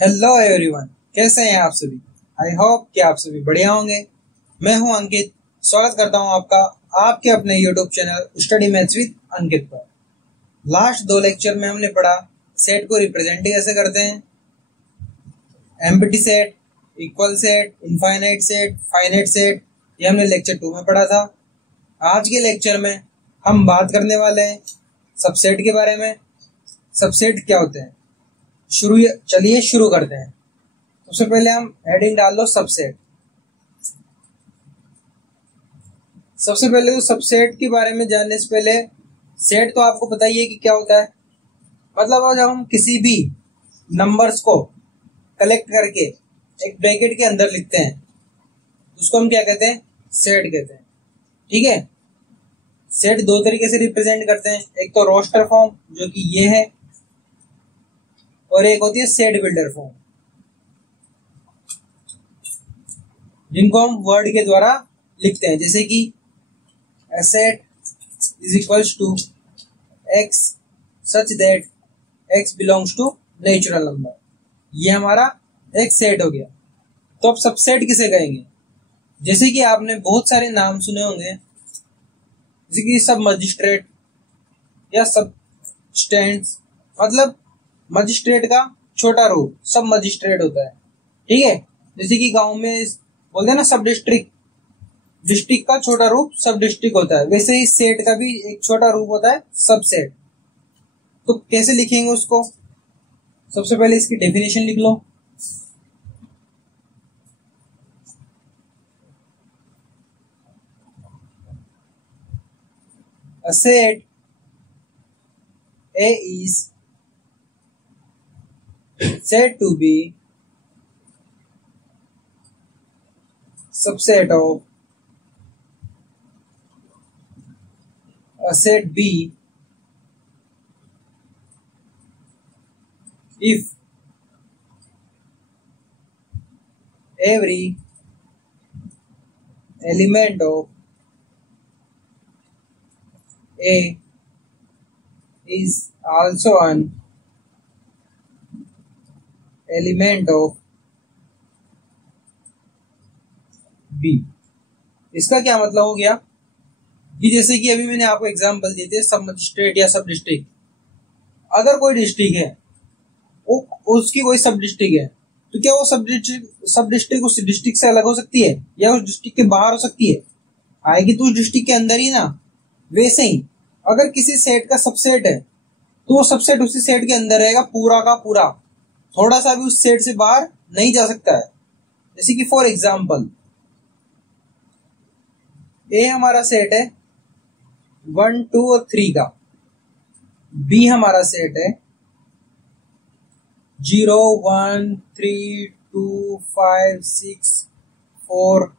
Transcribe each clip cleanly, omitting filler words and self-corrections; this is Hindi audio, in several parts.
हेलो एवरीवन, कैसे हैं आप सभी। आई होप कि आप सभी बढ़िया होंगे। मैं हूं अंकित। स्वागत करता हूं आपका आपके अपने YouTube channel study maths with Ankit पर। लास्ट 2 लेक्चर में हमने पढ़ा सेट को रिप्रेजेंट कैसे करते हैं। Empty set, equal set, infinite set, finite set, ये हमने लेक्चर 2 में पढ़ा था। आज के लेक्चर में हम बात करने वाले हैं सबसेट के बारे में। सबसेट क्या होते हैं, चलिए शुरू करते हैं। सबसे पहले हम हेडिंग डाल लो सबसेट। सबसे पहले तो सबसेट के बारे में जानने से पहले सेट तो आपको पता ही है कि क्या होता है। मतलब जब हम किसी भी नंबर्स को कलेक्ट करके एक ब्रैकेट के अंदर लिखते हैं उसको हम क्या कहते हैं, सेट कहते हैं। ठीक है। सेट 2 तरीके से रिप्रेजेंट करते हैं, एक तो रोस्टर फॉर्म जो कि ये है, और एक होती है सेट बिल्डर फॉर्म जिनको हम वर्ड के द्वारा लिखते हैं, जैसे कि set is equals to X such that X belongs to natural number. ये हमारा एक सेट हो गया। तो अब सबसेट किसे कहेंगे, जैसे कि आपने बहुत सारे नाम सुने होंगे, जैसे कि सब मजिस्ट्रेट या सब स्टैंड, मतलब मजिस्ट्रेट का छोटा रूप सब मजिस्ट्रेट होता है। ठीक है। जैसे कि गांव में बोलते हैं ना सब डिस्ट्रिक्ट, डिस्ट्रिक्ट का छोटा रूप सब डिस्ट्रिक्ट होता है, वैसे ही सेट का भी एक छोटा रूप होता है सब सेट। तो कैसे लिखेंगे उसको, सबसे पहले इसकी डेफिनेशन लिख लो। A set A is said to be subset of a set B if every element of A is also an element of B। इसका क्या मतलब हो गया कि जैसे कि अभी मैंने आपको एग्जांपल दिए थे सब मजिस्ट्रेट या सब डिस्ट्रिक्ट। अगर कोई डिस्ट्रिक्ट है उसकी कोई सब डिस्ट्रिक्ट है, तो क्या वो सब डिस्ट्रिक्ट उस डिस्ट्रिक्ट से अलग हो सकती है या उस डिस्ट्रिक्ट के बाहर हो सकती है? आएगी तो उस डिस्ट्रिक्ट के अंदर ही ना। वैसे ही अगर किसी सेट का सबसेट है तो वो सबसेट उसी सेट के अंदर रहेगा पूरा का पूरा, थोड़ा सा भी उस सेट से बाहर नहीं जा सकता है। जैसे कि फॉर एग्जांपल ए हमारा सेट है 1, 2 और 3 का, बी हमारा सेट है 0, 1, 3, 2, 5, 6, 4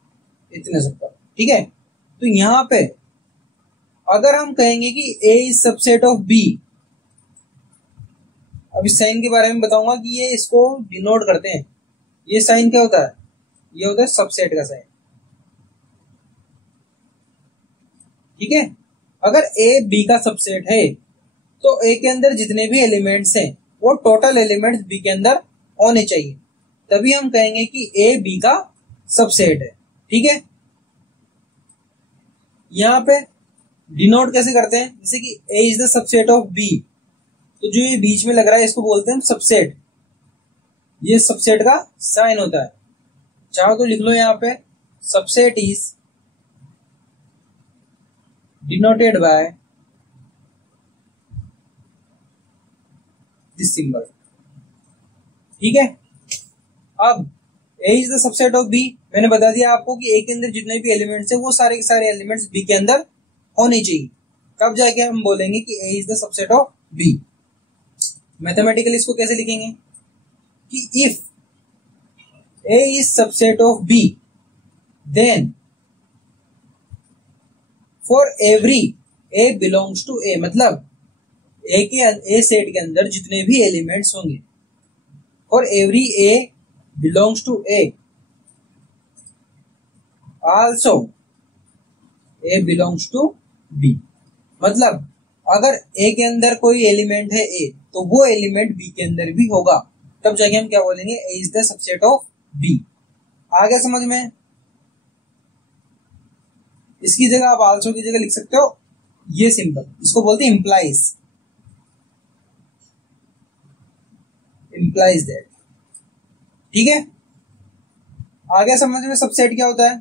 इतने सब का। ठीक है। तो यहां पे अगर हम कहेंगे कि A is subset of B, अब इस साइन के बारे में बताऊंगा कि ये इसको डिनोट करते हैं। ये साइन क्या होता है, ये होता है सबसेट का साइन। ठीक है। अगर A B का सबसेट है तो A के अंदर जितने भी एलिमेंट्स हैं वो टोटल एलिमेंट्स B के अंदर होने चाहिए, तभी हम कहेंगे कि A B का सबसेट है। ठीक है। यहां पे डिनोट कैसे करते हैं, जैसे कि A is the subset of B, तो जो ये बीच में लग रहा है इसको बोलते हैं सबसेट। ये सबसेट का साइन होता है। चाहो तो लिख लो यहां पे subset is denoted by this symbol. ठीक है। अब A is the subset of B, मैंने बता दिया आपको कि A के अंदर जितने भी एलिमेंट्स हैं वो सारे के सारे एलिमेंट्स B के अंदर होने चाहिए, तब जाके हम बोलेंगे कि A is the subset of B। Mathematically इसको कैसे लिखेंगे कि if A is subset of B then for every A belongs to A, मतलब A सेट के अंदर जितने भी एलिमेंट्स होंगे, for every A belongs to A also A belongs to B। मतलब अगर A के अंदर कोई एलिमेंट है A तो वो एलिमेंट B के अंदर भी होगा। तब जाके हम क्या बोलेंगे, A is the subset of B. आ गया समझ में? इसकी जगह आप आल्सो की जगह लिख सकते हो ये सिंबल, इसको बोलते हैं इंप्लाइज, इंप्लाइज दैट। ठीक है, आ गया समझ में सबसेट क्या होता है?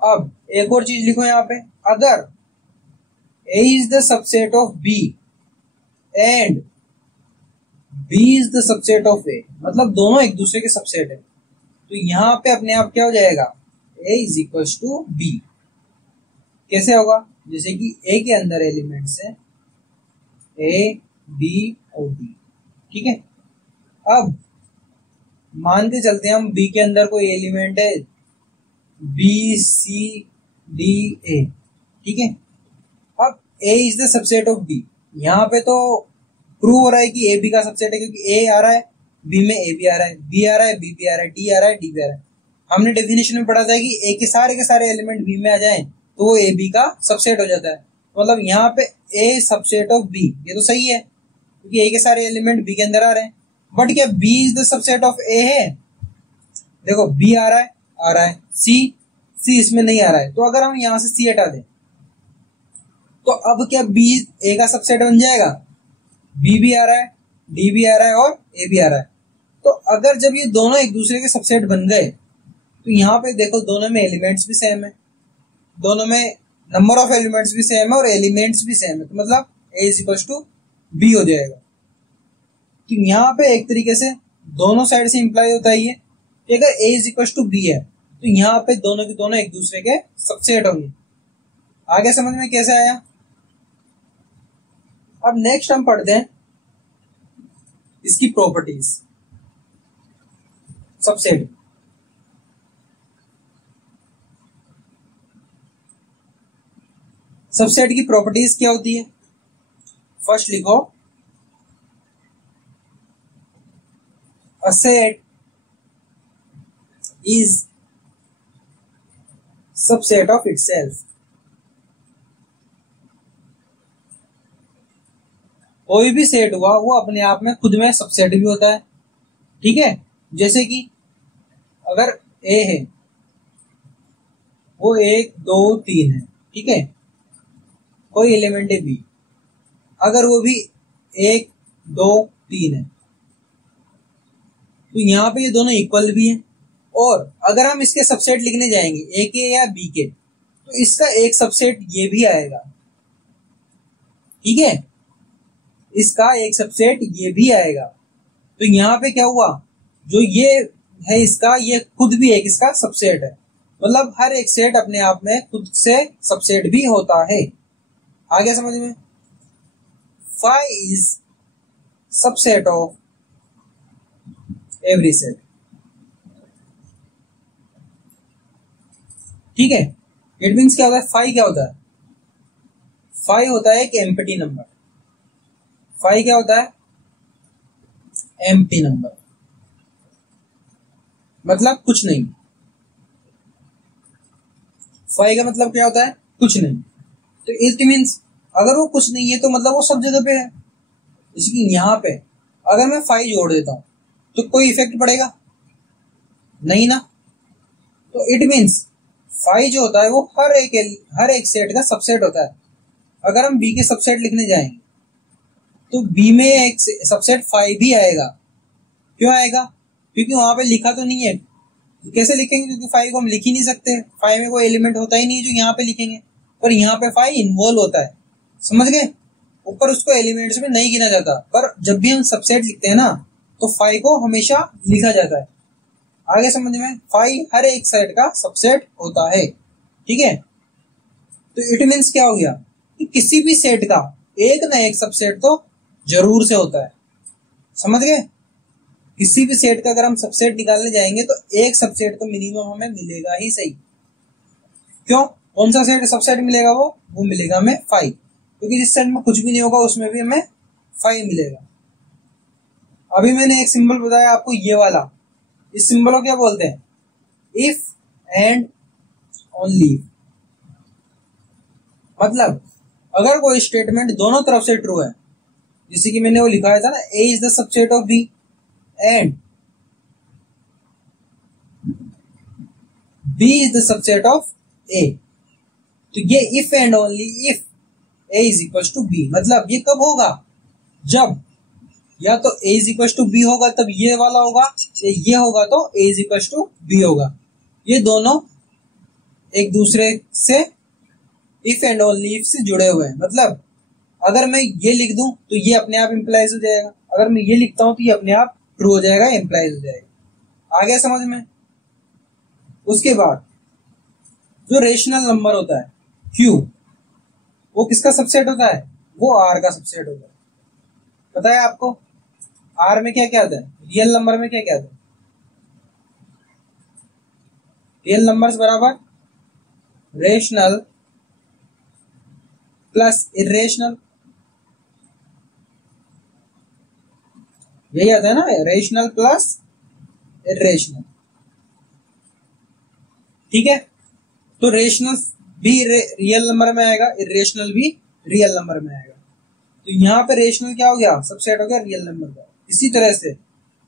अब एक और चीज लिखो यहां पे, अगर A is the subset of B and B is the subset of A, मतलब दोनों एक दूसरे के सबसेट है, तो यहां पे अपने आप क्या हो जाएगा, ए इज इक्वल टू बी। कैसे होगा? जैसे कि ए के अंदर एलिमेंट्स है ए, बी और डी। ठीक है, अब मान के चलते हैं हम बी के अंदर कोई एलिमेंट है बी, सी, डी, ए। ठीक है, अब A is the subset of B, यहां पे तो प्रूव हो रहा है कि ए बी का सबसेट है, क्योंकि ए आ रहा है बी में, ए भी आ रहा है, बी आ रहा है, बी भी आ रहा है, डी आ रहा है, डी भी आ रहा है। हमने डेफिनेशन में पढ़ा था कि ए के सारे एलिमेंट बी में आ जाएं तो वो ए बी का सबसेट हो जाता है। मतलब यहाँ पे ए सबसेट ऑफ बी, ये तो सही है क्योंकि ए के सारे एलिमेंट बी के अंदर आ रहे हैं। बट क्या B is the subset of A है? देखो बी आ रहा है, सी इसमें नहीं आ रहा है, तो अगर हम यहां से सी हटा दें तो अब क्या बी ए का सबसेट बन जाएगा? बी भी आ रहा है, डी भी आ रहा है और ए भी आ रहा है। तो अगर जब ये दोनों एक दूसरे के सबसेट बन गए तो यहाँ पे देखो दोनों में एलिमेंट्स भी सेम है, दोनों में नंबर ऑफ एलिमेंट्स भी सेम है और एलिमेंट्स भी सेम है, तो मतलब ए इज इक्वल टू बी हो जाएगा। तो यहाँ पे एक तरीके से दोनों साइड से इंप्लाई होता है ये कि अगर A is equal to B है तो यहाँ पे दोनों के दोनों एक दूसरे के सबसेट होंगे। आगे समझ में कैसे आया? अब नेक्स्ट हम पढ़ते हैं इसकी प्रॉपर्टीज सबसेट। सबसेट की प्रॉपर्टीज क्या होती है? फर्स्ट लिखो, a set is subset of itself. कोई भी सेट हुआ वो अपने आप में खुद में सबसेट भी होता है। ठीक है, जैसे कि अगर ए है वो 1 2 3 है, ठीक है, कोई एलिमेंट है बी, अगर वो भी 1 2 3 है तो यहां पे ये दोनों इक्वल भी हैं। और अगर हम इसके सबसेट लिखने जाएंगे ए के या बी के तो इसका एक सबसेट ये भी आएगा। ठीक है, इसका एक सबसेट ये भी आएगा। तो यहां पे क्या हुआ, जो ये है इसका, ये खुद भी एक इसका सबसेट है। मतलब हर एक सेट अपने आप में खुद से सबसेट भी होता है। आ गया समझ में? Phi is subset of every set. ठीक है, इट मीन्स क्या होता है, फाई क्या होता है? फाई होता है एक एम्प्टी नंबर। फाई क्या होता है? एम्प्टी नंबर, मतलब कुछ नहीं। फाई का मतलब क्या होता है? कुछ नहीं। तो इट मीन्स अगर वो कुछ नहीं है तो मतलब वो सब जगह पे है। जैसे कि यहां पे अगर मैं फाई जोड़ देता हूं तो कोई इफेक्ट पड़ेगा नहीं ना। तो इट मीन्स फाई जो होता है वो हर एक सेट का सबसेट होता है। अगर हम बी के सबसेट लिखने जाएंगे तो बी में एक सबसेट फाई भी आएगा। क्यों आएगा? क्योंकि वहां पे लिखा तो नहीं है। कैसे लिखेंगे? क्योंकि फाई को हम लिख ही नहीं सकते, फाई में कोई एलिमेंट होता ही नहीं जो यहाँ पे लिखेंगे, पर यहाँ पे फाई इन्वॉल्व होता है। समझ गए? ऊपर उसको एलिमेंट्स में नहीं गिना जाता, पर जब भी हम सबसेट लिखते हैं ना तो फाई को हमेशा लिखा जाता है। आगे समझ में? फाई हर एक सेट का सबसेट होता है। ठीक है, तो इट मीन्स क्या हो गया कि किसी भी सेट का एक ना एक सबसेट तो जरूर से होता है। समझ गए? किसी भी सेट का अगर हम सबसेट निकालने जाएंगे तो एक सबसेट तो मिनिमम हमें मिलेगा ही सही। क्यों? कौन सा सेट सबसेट मिलेगा? वो मिलेगा हमें फाई, क्योंकि जिस सेट में कुछ भी नहीं होगा उसमें भी हमें फाई मिलेगा। अभी मैंने एक सिंबल बताया आपको, ये वाला, इस सिंबल को क्या बोलते हैं? If and only. मतलब अगर कोई स्टेटमेंट दोनों तरफ से ट्रू है, जैसे कि मैंने वो लिखाया था ना, A is the subset of B and B is the subset of A. तो ये if and only if A is equal to B, मतलब ये कब होगा, जब या तो A is equal to B होगा तब ये वाला होगा, या ये होगा तो A is equal to B होगा। ये दोनों एक दूसरे से इफ एंड ओनली इफ से जुड़े हुए हैं। मतलब अगर मैं ये लिख दूं तो ये अपने आप इंप्लाइज हो जाएगा, अगर मैं ये लिखता हूं तो ये अपने आप ट्रू हो जाएगा, इंप्लाइज हो जाएगा। आ गया समझ में? उसके बाद जो रेशनल नंबर होता है क्यू, वो किसका सबसेट होता है? वो आर का सबसेट होता है। पता है आपको आर में क्या क्या आता है? रियल नंबर में क्या क्या आता है? रियल नंबर्स बराबर रेशनल प्लस इरेशनल, यही आता है ना, रेशनल प्लस इरेशनल। ठीक है, तो रेशनल भी रियल नंबर में आएगा, इरेशनल भी रियल नंबर में आएगा। तो यहाँ पे रेशनल क्या हो गया? सबसेट हो गया रियल नंबर का। इसी तरह से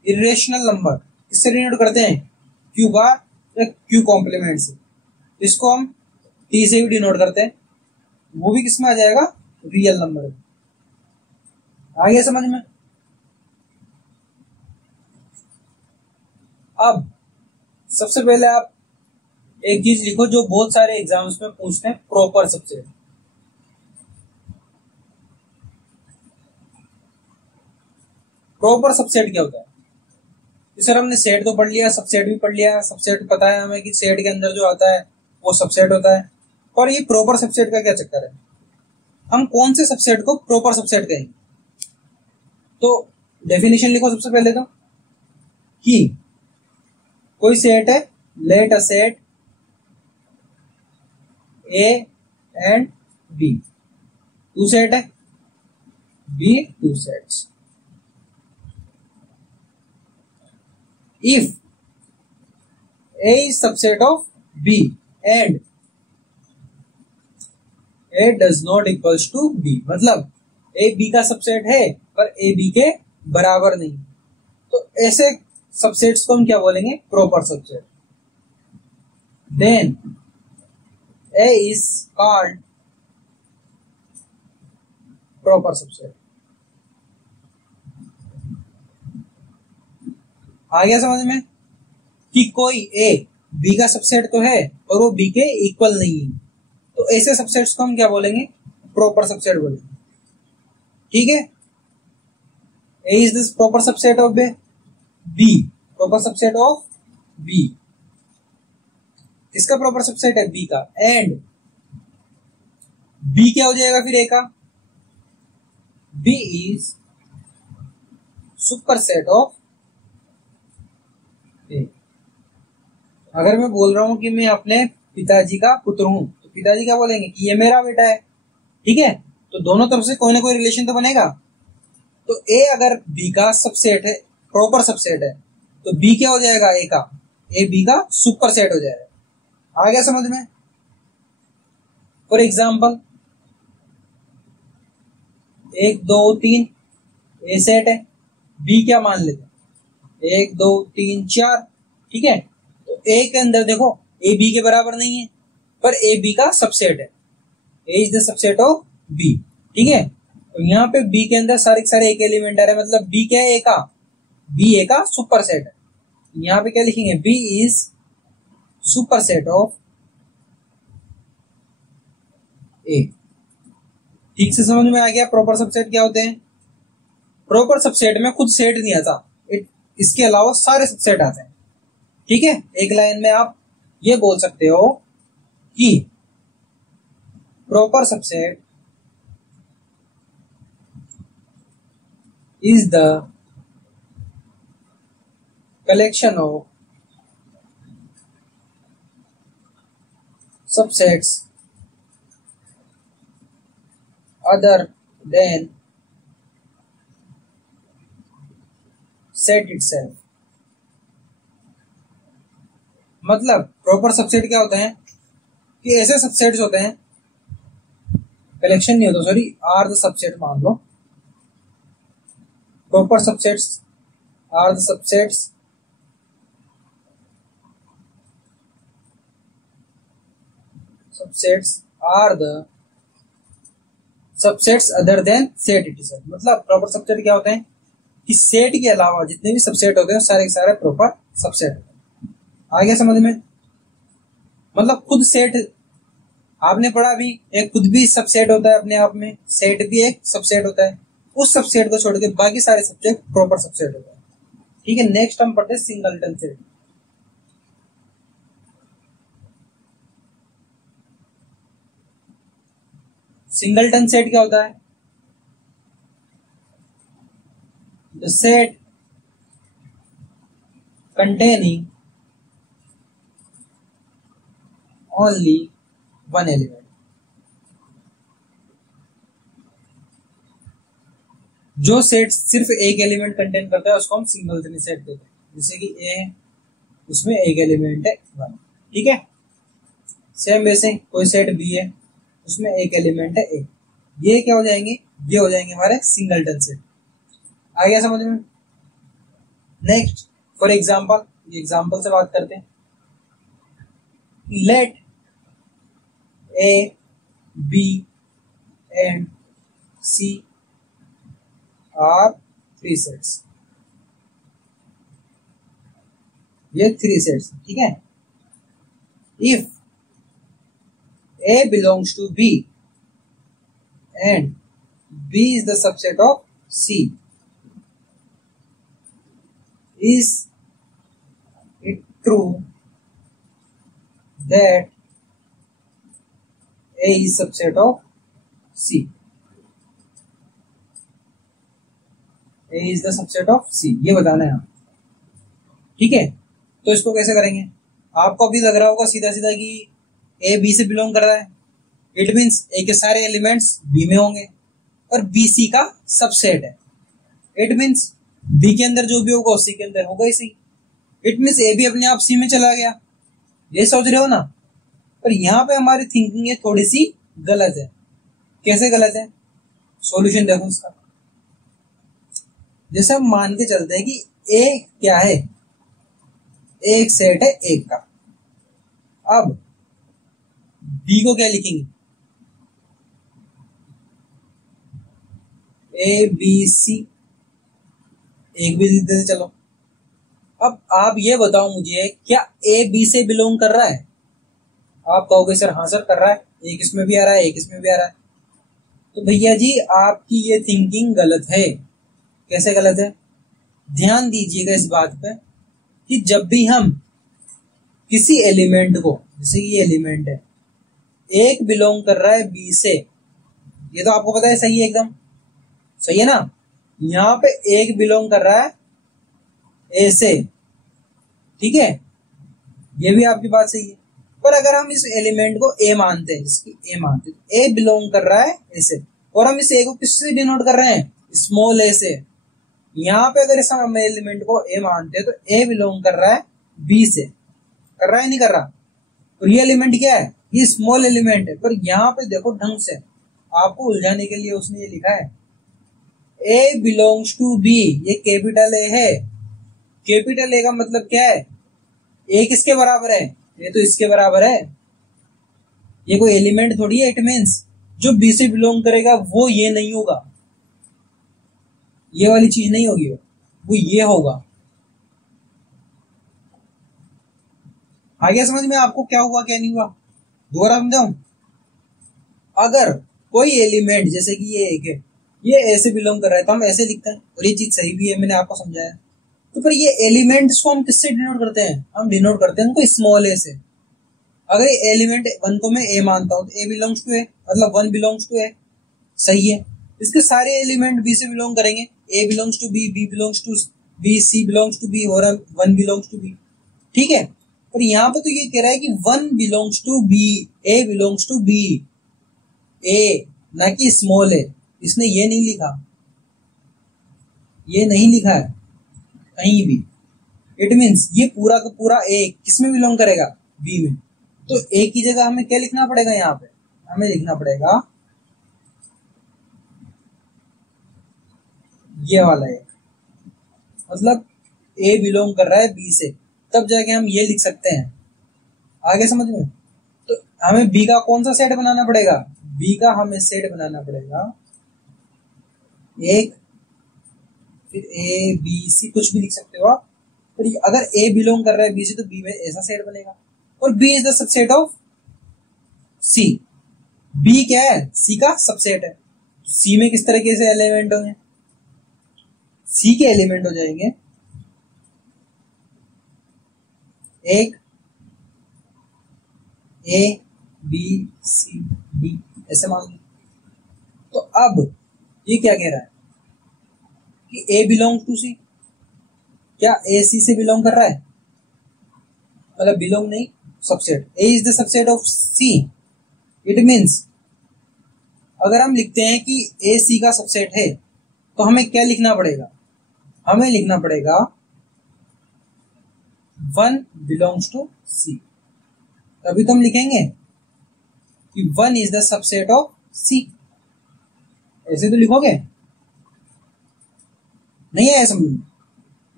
इरेशनल नंबर इससे डिनोट करते हैं क्यू बार या क्यू कॉम्प्लीमेंट से, इसको हम टी से भी डिनोट करते हैं, वो भी किसमें आ जाएगा? रियल नंबर में। आ गया समझ में? अब सबसे पहले आप एक चीज लिखो जो बहुत सारे एग्जाम्स में पूछते हैं, प्रॉपर सबसेट। प्रॉपर सबसेट क्या होता है? सर हमने सेट तो पढ़ लिया, सबसेट भी पढ़ लिया, सबसेट पता है हमें कि सेट के अंदर जो आता है वो सबसेट होता है, और ये प्रॉपर सबसेट का क्या चक्कर है? हम कौन से सबसेट को प्रॉपर सबसेट कहेंगे? तो डेफिनेशन लिखो सबसे पहले तो, कि कोई सेट है, let a set A and B, two set है, be two sets. If A is subset of B and A does not equals to B, मतलब A B का सबसेट है पर A B के बराबर नहीं, तो ऐसे सबसेट्स को हम क्या बोलेंगे? Proper subset. Then A is called proper subset। आ गया समझ में? कि कोई ए बी का सबसेट तो है और वो बी के इक्वल नहीं है, तो ऐसे सबसेट्स को हम क्या बोलेंगे? प्रॉपर सबसेट बोलेंगे। ठीक है, A is this proper subset of B, proper subset of B, किसका प्रॉपर सबसेट है? बी का। एंड बी क्या हो जाएगा फिर ए का? B is superset of A. अगर मैं बोल रहा हूं कि मैं अपने पिताजी का पुत्र हूं, तो पिताजी क्या बोलेंगे? कि ये मेरा बेटा है। ठीक है, तो दोनों तरफ से कोई ना कोई रिलेशन तो बनेगा। तो ए अगर बी का सबसेट है, प्रॉपर सबसेट है, तो बी क्या हो जाएगा? ए का, ए बी का सुपर सेट हो जाएगा। आ गया समझ में? फॉर एग्जाम्पल 1 2 3 ए सेट है, बी क्या मान लेते हैं? 1 2 3 4। ठीक है, तो ए के अंदर देखो ए बी के बराबर नहीं है, पर ए बी का सबसेट है, A is the subset of B. ठीक है, तो यहाँ पे बी के अंदर सारे सारे एक एलिमेंट आ रहे हैं, मतलब बी क्या है? ए का, बी ए का सुपर सेट है। यहाँ पे क्या लिखेंगे? B is superset of A. ठीक से समझ में आ गया प्रॉपर सबसेट क्या होते हैं? प्रॉपर सबसेट में खुद सेट नहीं आता, इसके अलावा सारे सबसेट आते हैं। ठीक है, एक लाइन में आप ये बोल सकते हो कि proper subset is the collection of subsets other than set itself. मतलब प्रॉपर सबसेट क्या होता है? कि ऐसे सबसेट्स होते हैं, कलेक्शन नहीं होता, सॉरी, आर द सबसेट मान लो, proper subsets are the subsets other than set itself। मतलब प्रॉपर सबसेट क्या होते हैं कि सेट के अलावा जितने भी सबसेट होते हैं सारे के सारे प्रॉपर सबसेट होते हैं। आ गया समझ में? मतलब खुद सेट आपने पढ़ा अभी, एक खुद भी सबसेट होता है अपने आप में, सेट भी एक सबसेट होता है। उस सबसेट को छोड़ के बाकी सारे सबसेट प्रॉपर सबसेट होता है। ठीक है, नेक्स्ट हम पढ़ते हैं सिंगलटन सेट। सिंगलटन सेट क्या होता है? The set containing only one element। जो सेट सिर्फ एक एलिमेंट कंटेन करता है उसको हम सिंगलटन सेट कहते हैं। जैसे कि ए है, उसमें एक एलिमेंट है 1। ठीक है, सेम वैसे कोई सेट बी है, उसमें एक एलिमेंट है ए। ये क्या हो जाएंगे? ये हो जाएंगे हमारे सिंगलटन सेट। आ गया समझ में? नेक्स्ट फॉर एग्जाम्पल, एग्जाम्पल से बात करते हैं। Let A B and C are 3 sets. ये 3 सेट्स, ठीक है। If A belongs to B and B is the subset of C, is it true that A is subset of C? A is the subset of C, ये बताना है आप। ठीक है, तो इसको कैसे करेंगे? आपको अभी लग रहा होगा सीधा सीधा कि ए बी से बिलोंग कर रहा है, इट मीन्स ए के सारे एलिमेंट्स बी में होंगे और बी सी का सबसेट है। इट मीन्स बी के अंदर जो भी होगा सी के अंदर होगा ही सी। इट मीन्स ए भी अपने आप सी में चला गया, ये सोच रहे हो ना? पर यहाँ पे हमारी थिंकिंग ये थोड़ी सी गलत है। कैसे गलत है? सॉल्यूशन देखो इसका। जैसे हम मान के चलते हैं कि ए क्या है, एक सेट है एक का। अब बी को क्या लिखेंगे? ए बी सी, एक भी लिखते थे, चलो। अब आप ये बताओ मुझे, क्या ए बी से बिलोंग कर रहा है? आप कहोगे सर हाँ सर कर रहा है, एक इसमें भी आ रहा है एक इसमें भी आ रहा है। तो भैया जी आपकी ये थिंकिंग गलत है। कैसे गलत है? ध्यान दीजिएगा इस बात पे कि जब भी हम किसी एलिमेंट को, जैसे ये एलिमेंट है, एक बिलोंग कर रहा है बी से, ये तो आपको पता है सही है, एकदम सही है ना? यहां पे एक बिलोंग कर रहा है ए से, ठीक है, ये भी आपकी बात सही है। पर अगर हम इस एलिमेंट को ए मानते हैं, जिसकी ए मानते हैं, ए बिलोंग कर रहा है ए से, और हम इस ए को किससे डिनोट कर रहे हैं? स्मॉल ए से। यहाँ पे अगर इस हम एलिमेंट को ए मानते हैं तो ए बिलोंग कर रहा है बी से। कर रहा है नहीं कर रहा? और ये एलिमेंट क्या है? ये स्मॉल एलिमेंट है। पर यहाँ पे देखो ढंग से, आपको उलझाने के लिए उसने ये लिखा है ए बिलोंग्स टू बी। ये कैपिटल ए है। कैपिटल ए का मतलब क्या है? ए किसके बराबर है? ये तो इसके बराबर है। ये कोई एलिमेंट थोड़ी है। इट मीन्स जो बी से बिलोंग करेगा वो ये नहीं होगा, ये वाली चीज नहीं होगी, वो ये होगा। आगे समझ में आपको क्या हुआ क्या नहीं हुआ? दोबारा समझाऊं? अगर कोई एलिमेंट, जैसे कि ये एक है, ये ऐसे बिलोंग कर रहा है तो हम ऐसे लिखते हैं, और ये चीज सही भी है, मैंने आपको समझाया। तो फिर ये एलिमेंट्स को हम किससे डिनोट करते हैं? हम डिनोट करते हैं उनको स्मॉल ए से। अगर ये एलिमेंट वन को मैं ए मानता हूं तो ए बिलोंग्स टू ए, मतलब वन बिलोंग्स टू ए, सही है। इसके सारे एलिमेंट बी से बिलोंग करेंगे, A belongs to B, B belongs to B, C belongs to B और वन बिलोंग्स टू बी। ठीक है, पर यहाँ पे तो ये कह रहा है कि one belongs to B, A belongs to B, A ना कि स्मॉल ए। इसने ये नहीं लिखा, ये नहीं लिखा है कहीं भी। इट मीन्स ये पूरा का पूरा ए किसमें बिलोंग करेगा? बी में। तो ए की जगह हमें क्या लिखना पड़ेगा? यहाँ पे हमें लिखना पड़ेगा ये वाला ए। मतलब ए बिलोंग कर रहा है बी से, तब जाके हम ये लिख सकते हैं। आगे समझ में? तो हमें बी का कौन सा सेट बनाना पड़ेगा? बी का हमें सेट बनाना पड़ेगा एक, फिर ए बी सी, कुछ भी लिख सकते हो आप। पर अगर ए बिलोंग कर रहा है बी से, तो बी में ऐसा सेट बनेगा। और B is the subset of C. B क्या है? सी का सबसेट है। सी में किस तरीके से एलिमेंट होंगे? सी के एलिमेंट हो जाएंगे एक, ए बी सी डी, ऐसे मान लो। तो अब ये क्या कह रहा है कि ए बिलोंग टू सी। क्या ए सी से बिलोंग कर रहा है? मतलब बिलोंग नहीं, subset. A is the subset of C. It means अगर हम लिखते हैं कि ए सी का सबसेट है, तो हमें क्या लिखना पड़ेगा? हमें लिखना पड़ेगा 1 बिलोंग्स टू सी। तभी तो हम लिखेंगे कि 1 इज द सबसेट ऑफ सी। ऐसे तो लिखोगे नहीं है समझ में?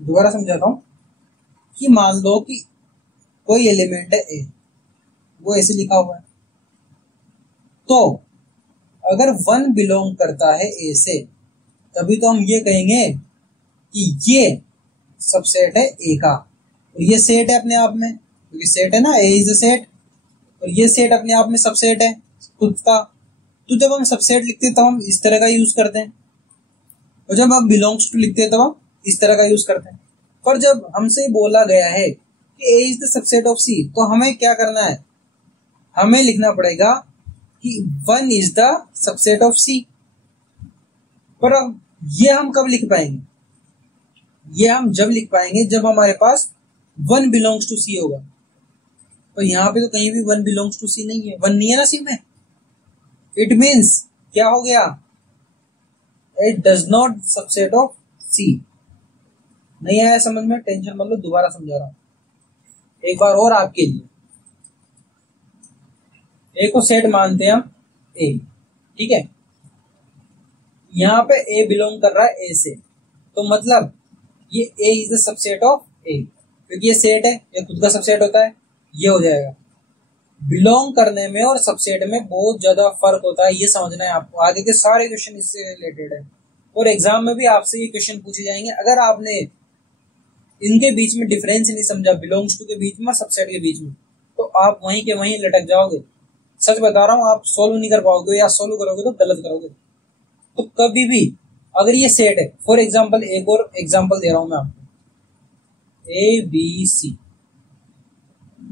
दोबारा समझाता हूं कि मान लो कि कोई एलिमेंट है ए, वो ऐसे लिखा हुआ है। तो अगर 1 बिलोंग करता है ए से, तभी तो हम ये कहेंगे कि ये सबसेट है ए का। और ये सेट है अपने आप में, क्योंकि सेट है ना, ए इज द सेट। और ये सेट अपने आप में सबसेट है खुद का। तो जब हम सबसेट लिखते हैं तब हम इस तरह का यूज करते हैं, और जब हम बिलोंग्स टू लिखते हैं तब हम इस तरह का यूज करते हैं। पर जब हमसे बोला गया है कि ए is the subset of C, तो हमें क्या करना है? हमें लिखना पड़ेगा कि 1 इज द सबसेट ऑफ सी। पर अब ये हम कब लिख पाएंगे? ये हम जब लिख पाएंगे जब हमारे पास 1 बिलोंग्स टू सी होगा। तो यहाँ पे तो कहीं भी 1 बिलोंग्स टू सी नहीं है, 1 नहीं है ना सी में। इट मीन्स क्या हो गया? It does not subset of C. नहीं आया समझ में? टेंशन मत लो, दोबारा समझा रहा हूं एक बार और आपके लिए। ए को सेट मानते हैं हम ए, ठीक है। यहां पे ए बिलोंग कर रहा है ए से, तो मतलब ये ए इज द सबसेट ऑफ ए, क्योंकि ये सेट है, ये खुद का सबसेट होता है। ये हो जाएगा। बिलोंग करने में और सबसेट में बहुत ज्यादा फर्क होता है, ये समझना है आपको। आगे के सारे क्वेश्चन इससे रिलेटेड है, और एग्जाम में भी आपसे ये क्वेश्चन पूछे जाएंगे। अगर आपने इनके बीच में डिफरेंस नहीं समझा, बिलोंग्स टू के बीच में और सबसेट के बीच में, तो आप वहीं के वहीं लटक जाओगे। सच बता रहा हूं, आप सोल्व नहीं कर पाओगे, या सोल्व करोगे तो गलत करोगे। तो कभी भी अगर ये सेट है, फॉर एग्जाम्पल एक और एग्जाम्पल दे रहा हूं मैं आपको, ए बी सी,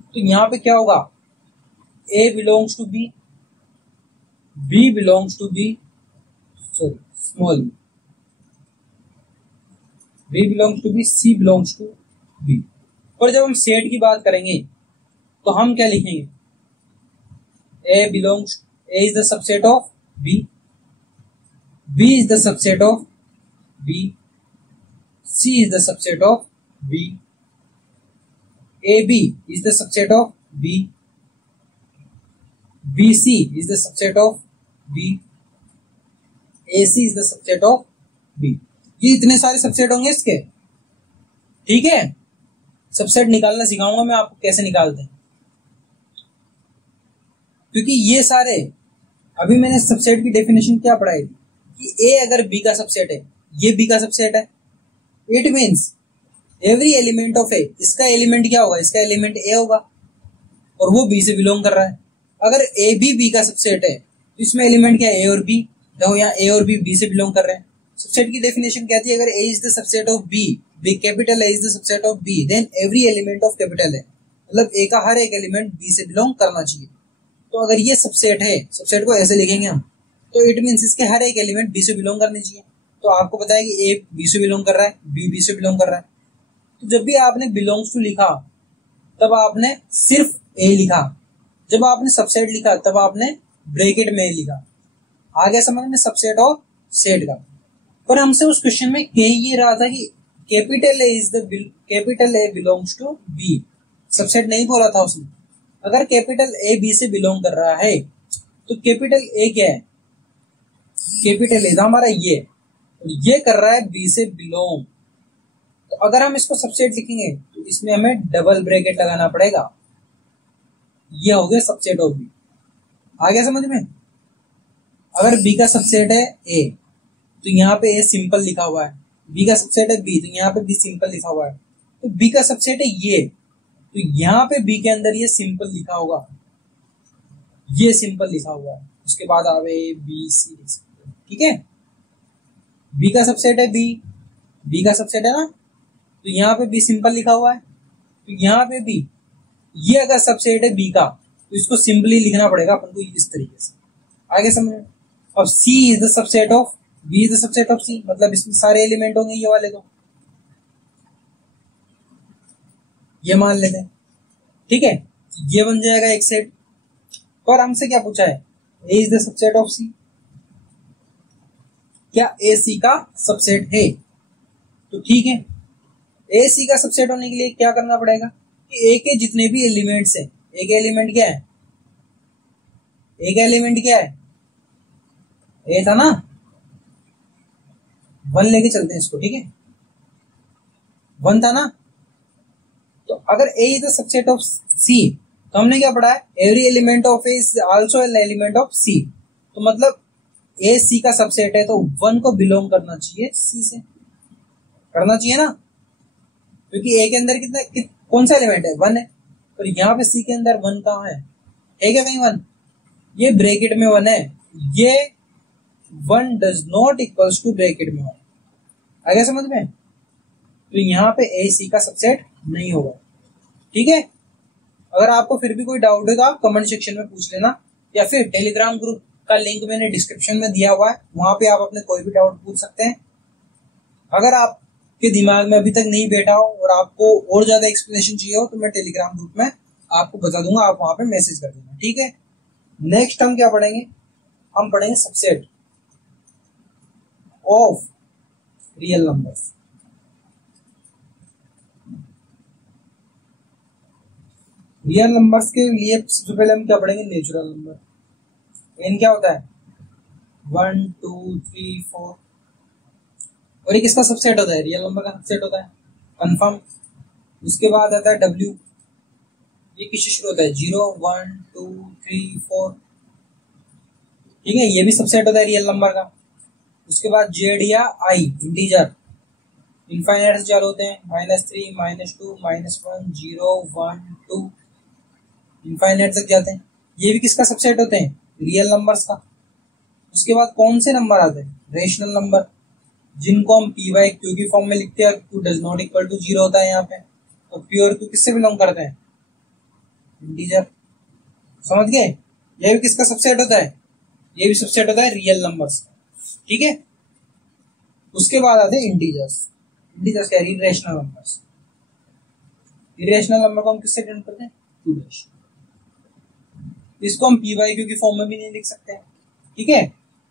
तो यहां पे क्या होगा? A belongs to B, B belongs to B, sorry small B belongs to B, C belongs to B. पर जब हम सेट की बात करेंगे तो हम क्या लिखेंगे? A belongs, A is the subset of B, B is the subset of B, C is the subset of B, A B is the subset of B, B C is the subset of B, A C is the subset of B. ये इतने सारे सबसेट होंगे इसके, ठीक है। सबसेट निकालना सिखाऊंगा मैं आपको कैसे निकालते हैं, क्योंकि ये सारे, अभी मैंने सबसेट की डेफिनेशन क्या पढ़ाई थी कि ए अगर बी का सबसेट है, ये बी का सबसेट है। It means every element of A, इसका एलिमेंट क्या होगा? इसका एलिमेंट ए होगा, और वो बी से बिलोंग कर रहा है। अगर ए भी बी का सबसेट है, तो इसमें एलिमेंट क्या है? ए और बी। देखो यहाँ ए और बी से बिलोंग कर रहे हैं। सबसेट की डेफिनेशन कहती है अगर A is the subset of B, B capital A is the subset of B, then every element of capital A, मतलब ए का हर एक एलिमेंट बी से बिलोंग करना चाहिए। तो अगर ये सबसेट है, सबसेट को ऐसे लिखेंगे हम, तो इट मीन्स इसके हर एक एलिमेंट बी से बिलोंग करने चाहिए। तो आपको पता है कि ए बी से बिलोंग कर रहा है, बी से बिलोंग कर रहा है। तो जब भी आपने बिलोंग्स टू लिखा तब आपने सिर्फ ए लिखा, जब आपने सबसेट लिखा तब आपने ब्रैकेट में लिखा। आगे समझ में सबसेट और सेट का। पर हमसे उस क्वेश्चन में कह ये रहा था कि capital A belongs to B, subset नहीं बोला था उसने। अगर कैपिटल ए बी से बिलोंग कर रहा है तो कैपिटल ए क्या है? कैपिटल ए हमारा ये, और ये कर रहा है बी से बिलोंग, तो अगर हम इसको सबसेट लिखेंगे तो इसमें हमें डबल ब्रैकेट लगाना पड़ेगा। ये हो गया सबसेट ऑफ बी। आ गया समझ में? अगर बी का सबसेट है ए तो यहाँ पे ए सिंपल लिखा हुआ है, बी का सबसेट है बी तो यहाँ पे बी सिंपल लिखा हुआ है, तो बी का सबसेट है ये तो यहाँ पे बी के अंदर ये सिंपल लिखा होगा, ये सिंपल लिखा हुआ है। उसके बाद आवे ए बी सी लिख सकते हैं, ठीक है। बी का सबसेट है बी का सबसेट है ना, तो यहाँ पे बी सिंपल लिखा हुआ है, तो यहाँ पे बी, ये अगर सबसेट है बी का तो इसको सिंपली लिखना पड़ेगा अपन को इस तरीके से। आगे समझ। अब C is the subset of B is the subset of C, मतलब इसमें सारे एलिमेंट होंगे ये वाले, तो ये मान लेते हैं, ठीक है। ये बन जाएगा एक सेट। और हमसे क्या पूछा है, A is the subset of सी, क्या ए सी का सबसेट है? तो ठीक है, ए सी का सबसेट होने के लिए क्या करना पड़ेगा कि ए के जितने भी एलिमेंट्स हैं, एक एलिमेंट क्या है, एक एलिमेंट क्या है, ए था ना, 1 लेके चलते हैं इसको, ठीक है, 1 था ना। तो अगर A is the subset of C तो हमने क्या पढ़ा है, every element of A is also an element of C, तो मतलब ए सी का सबसेट है तो 1 को बिलोंग करना चाहिए सी से, करना चाहिए ना, क्योंकि ए के अंदर कौन सा एलिमेंट है, 1 है, और यहाँ पे सी के अंदर 1 कहाँ है क्या कहीं 1, ये ब्रैकेट में 1 है, ये 1 does not equals to bracket में 1। आ गया समझ में? तो यहाँ पे ए सी का सबसेट नहीं होगा, ठीक है। अगर आपको फिर भी कोई डाउट है तो आप कमेंट सेक्शन में पूछ लेना, या फिर टेलीग्राम ग्रुप का लिंक मैंने डिस्क्रिप्शन में दिया हुआ है, वहां पे आप अपने कोई भी डाउट पूछ सकते हैं। अगर आपके दिमाग में अभी तक नहीं बैठा हो और आपको और ज्यादा एक्सप्लेनेशन चाहिए हो तो मैं टेलीग्राम ग्रुप में आपको बता दूंगा, आप वहां पे मैसेज कर देना, ठीक है। नेक्स्ट हम क्या पढ़ेंगे, हम पढ़ेंगे subset of real numbers. Real numbers के लिए सबसे पहले हम क्या पढ़ेंगे, नेचुरल नंबर। एन क्या होता है, 1 2 3 4, और ये किसका सबसेट होता है, रियल नंबर का सबसेट होता है, कंफर्म। उसके बाद आता है डब्ल्यू, ये किससे शुरू होता है, 0 1 2 3 4, ठीक है, ये भी सबसेट होता है रियल नंबर का। उसके बाद जेड या आई, इंटीजर, इनफाइनाइट से चालू होते हैं, -3 -2 -1 0 1 2, इनफाइनाइट तक जाते हैं, ये भी किसका सबसेट होते हैं, रियल नंबर्स का। उसके बाद कौन से नंबर आते हैं, रेशनल नंबर, जिनको हम पी वाई क्यू की फॉर्म में लिखते हैं, Q does not equal to 0 होता है यहाँ पे, तो पी और क्यू किससे बिलोंग करते हैं, इंटीजर। समझ गए? ये भी किसका सबसेट होता है, ये भी सबसेट होता है रियल नंबर्स, ठीक है। उसके बाद आते हैं इंटीजर्स। इंटीजर्स क्या है, इरेशनल नंबर्स। इरेशनल नंबर को हम किससे डिनोट करते हैं, 2 इसको हम पी वाई क्यू की फॉर्म में भी नहीं लिख सकते हैं, ठीक है।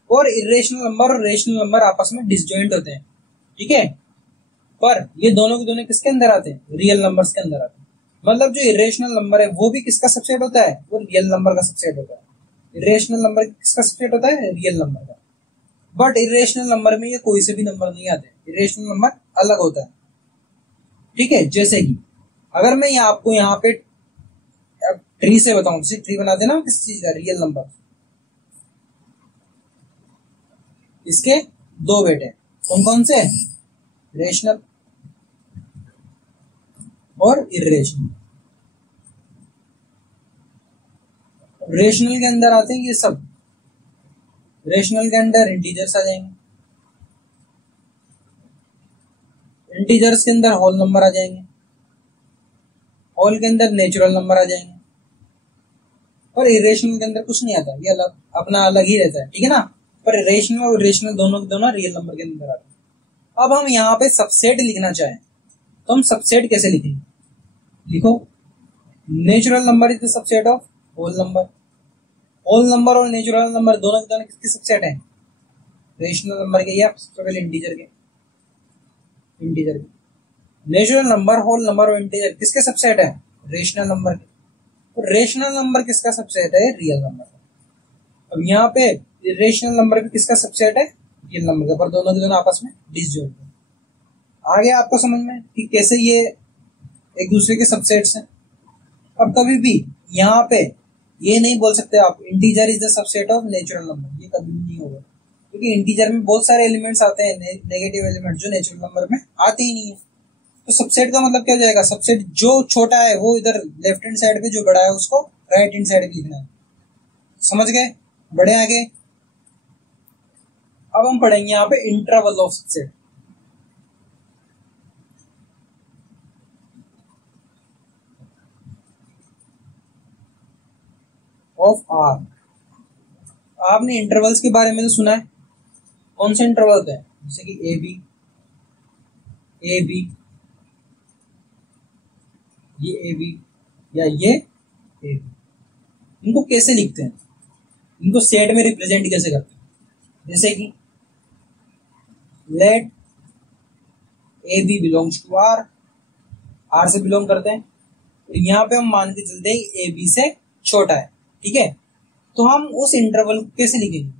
और इरेशनल नंबर और रेशनल नंबर आपस में डिसजॉइंट होते हैं, ठीक है, पर ये दोनों के दोनों किसके अंदर आते हैं, रियल नंबर्स के अंदर आते हैं। मतलब जो इरेशनल नंबर है वो भी किसका सबसेट होता है, वो रियल नंबर का सबसेट होता है। इरेशनल नंबर किसका सबसेट होता है, रियल नंबर का। बट इरेशनल नंबर में ये कोई से भी नंबर नहीं आते, इरेशनल नंबर अलग होता है, ठीक है। जैसे कि अगर मैं आपको यहाँ पे ट्री से बताऊं, जैसे ट्री बनाते ना किस चीज का, रियल नंबर, इसके 2 बेटे कौन कौन से, रेशनल और इरेशनल। रेशनल के अंदर आते हैं ये सब, रेशनल के अंदर इंटीजर्स आ जाएंगे, इंटीजर्स के अंदर होल नंबर आ जाएंगे, होल के अंदर नेचुरल नंबर आ जाएंगे, और इरेशनल के अंदर कुछ नहीं आता, ये अलग अपना अलग ही रहता है, ठीक है ना। पर रेशनल और रेशनल दोनों के दोनों रियल नंबर के अंदर आते हैं। अब हम यहाँ पे सबसेट लिखना चाहें तो हम सबसेट कैसे लिखेंगे, लिखो, natural number is the subset of whole number. Whole number और नेचुरल नंबर दोनों के दोनों किसके सबसेट हैं, रेशनल नंबर के या सबसे पहले इंटीजर के, इंटीजर के। नेचुरल नंबर, होल नंबर और इंटीजर किसके सबसेट है, रेशनल नंबर के। तो रेशनल नंबर किसका सबसेट है, रियल नंबर का। अब यहाँ पे रेशनल नंबर भी किसका सबसेट है, रियल नंबर का, पर दोनों के दोनों आपस में डिसजॉइंट है। आ गया आपको समझ में कि कैसे ये एक दूसरे के सबसेट्स हैं। अब कभी भी यहाँ पे ये नहीं बोल सकते आप integer is the subset of natural number, ये कभी भी नहीं होगा, क्योंकि इंटीजर में बहुत सारे एलिमेंट्स आते हैं नेगेटिव एलिमेंट जो नेचुरल नंबर में आते ही नहीं है। तो सबसेट का मतलब क्या हो जाएगा, सबसेट जो छोटा है वो इधर लेफ्ट हैंड साइड पे, जो बड़ा है उसको राइट हैंड साइड पे लिखना है। समझ गए, बड़े आगे। अब हम पढ़ेंगे यहाँ पे interval of subset. Of R, आपने इंटरवल्स के बारे में तो सुना है, कौन से इंटरवल होते हैं, जैसे कि ए बी, ये ए बी या ये ए बी। इनको कैसे लिखते हैं, इनको सेट में रिप्रेजेंट कैसे करते हैं, जैसे कि let A B belongs to R, R से बिलोंग करते हैं, तो यहाँ पे हम मान के चलते हैं ए बी से छोटा है, ठीक है। तो हम उस इंटरवल को कैसे लिखेंगे,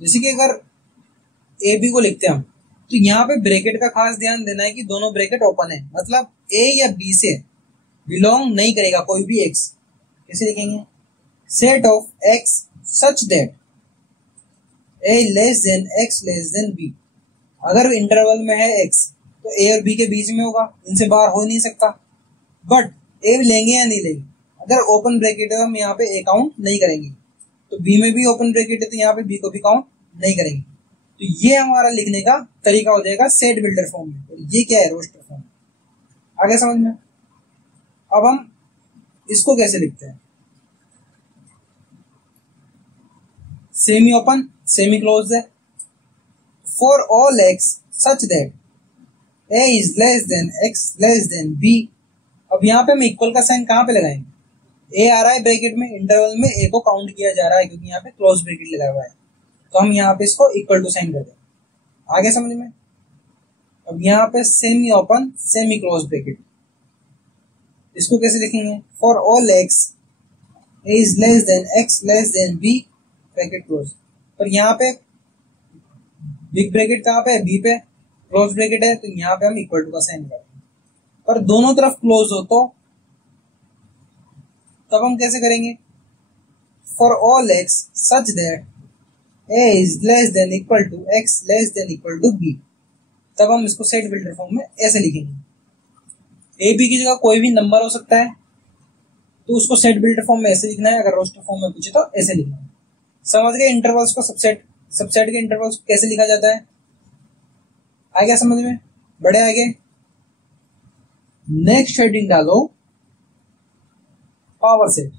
जैसे कि अगर ए बी को लिखते हैं हम, तो यहाँ पे ब्रैकेट का खास ध्यान देना है कि दोनों ब्रैकेट ओपन है, मतलब ए या बी से बिलोंग नहीं करेगा कोई भी एक्स। कैसे लिखेंगे, set of X such that A less than X less than B. अगर इंटरवल में है एक्स तो ए और बी के बीच में होगा, इनसे बाहर हो नहीं सकता, बट ए लेंगे या नहीं लेंगे, अगर ओपन ब्रैकेट है हम यहाँ पे ए काउंट नहीं करेंगे, तो बी में भी ओपन ब्रैकेट है तो यहाँ पे बी को भी काउंट नहीं करेंगे। तो ये हमारा लिखने का तरीका हो जाएगा सेट बिल्डर फॉर्म में, और ये क्या है, रोस्टर फॉर्म। आगे समझ में। अब हम इसको कैसे लिखते हैं, सेमी ओपन सेमी क्लोज है, for all X such that A is less than X less than B. अब यहाँ पे हम इक्वल का साइन कहाँ पे लगाएंगे, ए आ रहा है ब्रैकेट में, इंटरवल में ए को काउंट किया जा रहा है क्योंकि यहाँ पे क्लोज ब्रैकेट लगा हुआ है, तो हम यहाँ पे इसको इक्वल टू साइन कर दें। आगे समझ में। अब यहाँ पे semi open semi close bracket, इसको कैसे लिखेंगे, for all X A is less than X less than B bracket close. पर यहाँ पे बिग ब्रैकेट कहाँ पे है, बी पे, क्लोज ब्रैकेट है, तो यहाँ पे हम इक्वल टू का साइन कर देंगे। पर दोनों तरफ क्लोज हो तो तब हम कैसे करेंगे, for all X such that A is less than equal to X less than equal to B. तब हम इसको सेट बिल्डर फॉर्म में ऐसे लिखेंगे, ए बी की जगह कोई भी नंबर हो सकता है तो उसको सेट बिल्डर फॉर्म में ऐसे लिखना है, अगर रोस्टर फॉर्म में पूछे तो ऐसे लिखना है। समझ गए इंटरवल्स को, सबसेट के इंटरवल्स को कैसे लिखा जाता है, आ गया समझ में, बड़े आगे। नेक्स्ट हेडिंग डालो पावर सेट।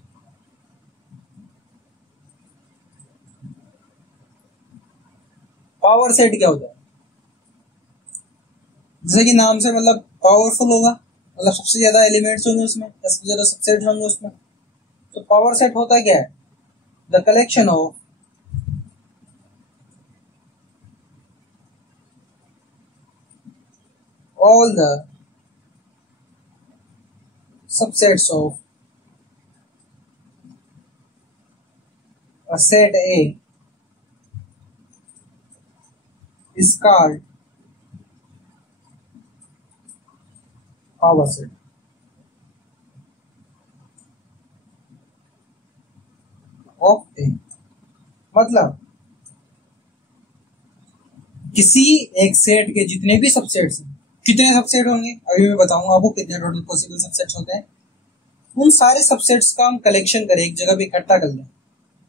पावर सेट क्या होता है, जैसे कि नाम से मतलब पावरफुल होगा, मतलब सबसे ज्यादा एलिमेंट्स होंगे उसमें, सबसे ज्यादा सबसेट्स होंगे उसमें। तो पावर सेट होता क्या है, the collection of all the subsets of a set A is called power set. of A मतलब किसी एक सेट के जितने भी सबसेट्स हैं, कितने सबसेट होंगे अभी मैं बताऊंगा आपको, कितने टोटल पॉसिबल सबसेट्स होते हैं, उन सारे सबसेट्स का हम कलेक्शन करें, एक जगह पे इकट्ठा कर लें,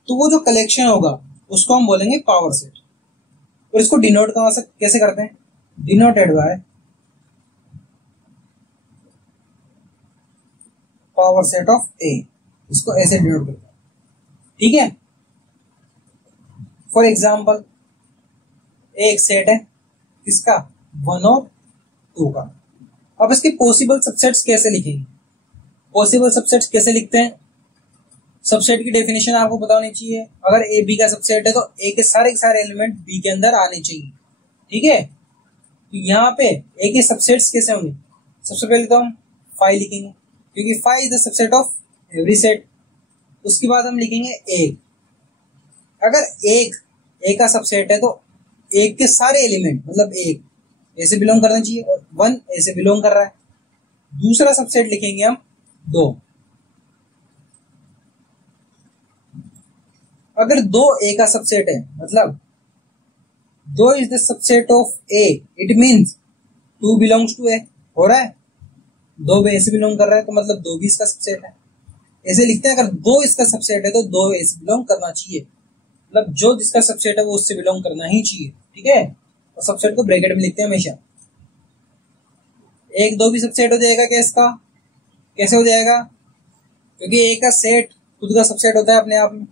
तो वो जो कलेक्शन होगा उसको हम बोलेंगे पावर सेट। और इसको डिनोट कैसे करते हैं, denoted by power set of A, इसको ऐसे डिनोट करते हैं, ठीक है। फॉर एग्जाम्पल एक सेट है किसका, 1 और 2 का। अब इसके पॉसिबल सबसेट्स कैसे लिखेंगे, पॉसिबल सबसेट्स कैसे लिखते हैं, सबसेट की डेफिनेशन आपको पता होनी चाहिए। अगर ए बी का सबसेट है तो ए के सारे एलिमेंट बी के अंदर आने चाहिए, ठीक है। तो यहाँ पे ए के सबसेट्स कैसे होंगे, सबसे पहले तो हम 5 लिखेंगे क्योंकि 5 is the subset of every set. उसके बाद हम लिखेंगे एक, अगर एक ए का सबसेट है तो एक के सारे एलिमेंट मतलब एक ए से बिलोंग करना चाहिए और 1 ए से बिलोंग कर रहा है। दूसरा सबसेट लिखेंगे हम 2। अगर 2 ए का सबसेट है मतलब 2 is the subset of A, it means 2 belongs to A. हो रहा है 2 भी ए से बिलोंग कर रहा है तो मतलब 2 भी इसका सबसेट है। ऐसे लिखते हैं अगर 2 इसका सबसेट है तो 2 ए से बिलोंग करना चाहिए, मतलब जो जिसका सबसेट है वो उससे बिलोंग करना ही चाहिए। ठीक है, और सबसेट को ब्रैकेट में लिखते हैं हमेशा। 1 2 भी सबसेट हो जाएगा क्या इसका? कैसे हो जाएगा? क्योंकि ए का सेट खुद का सबसेट होता है अपने आप में।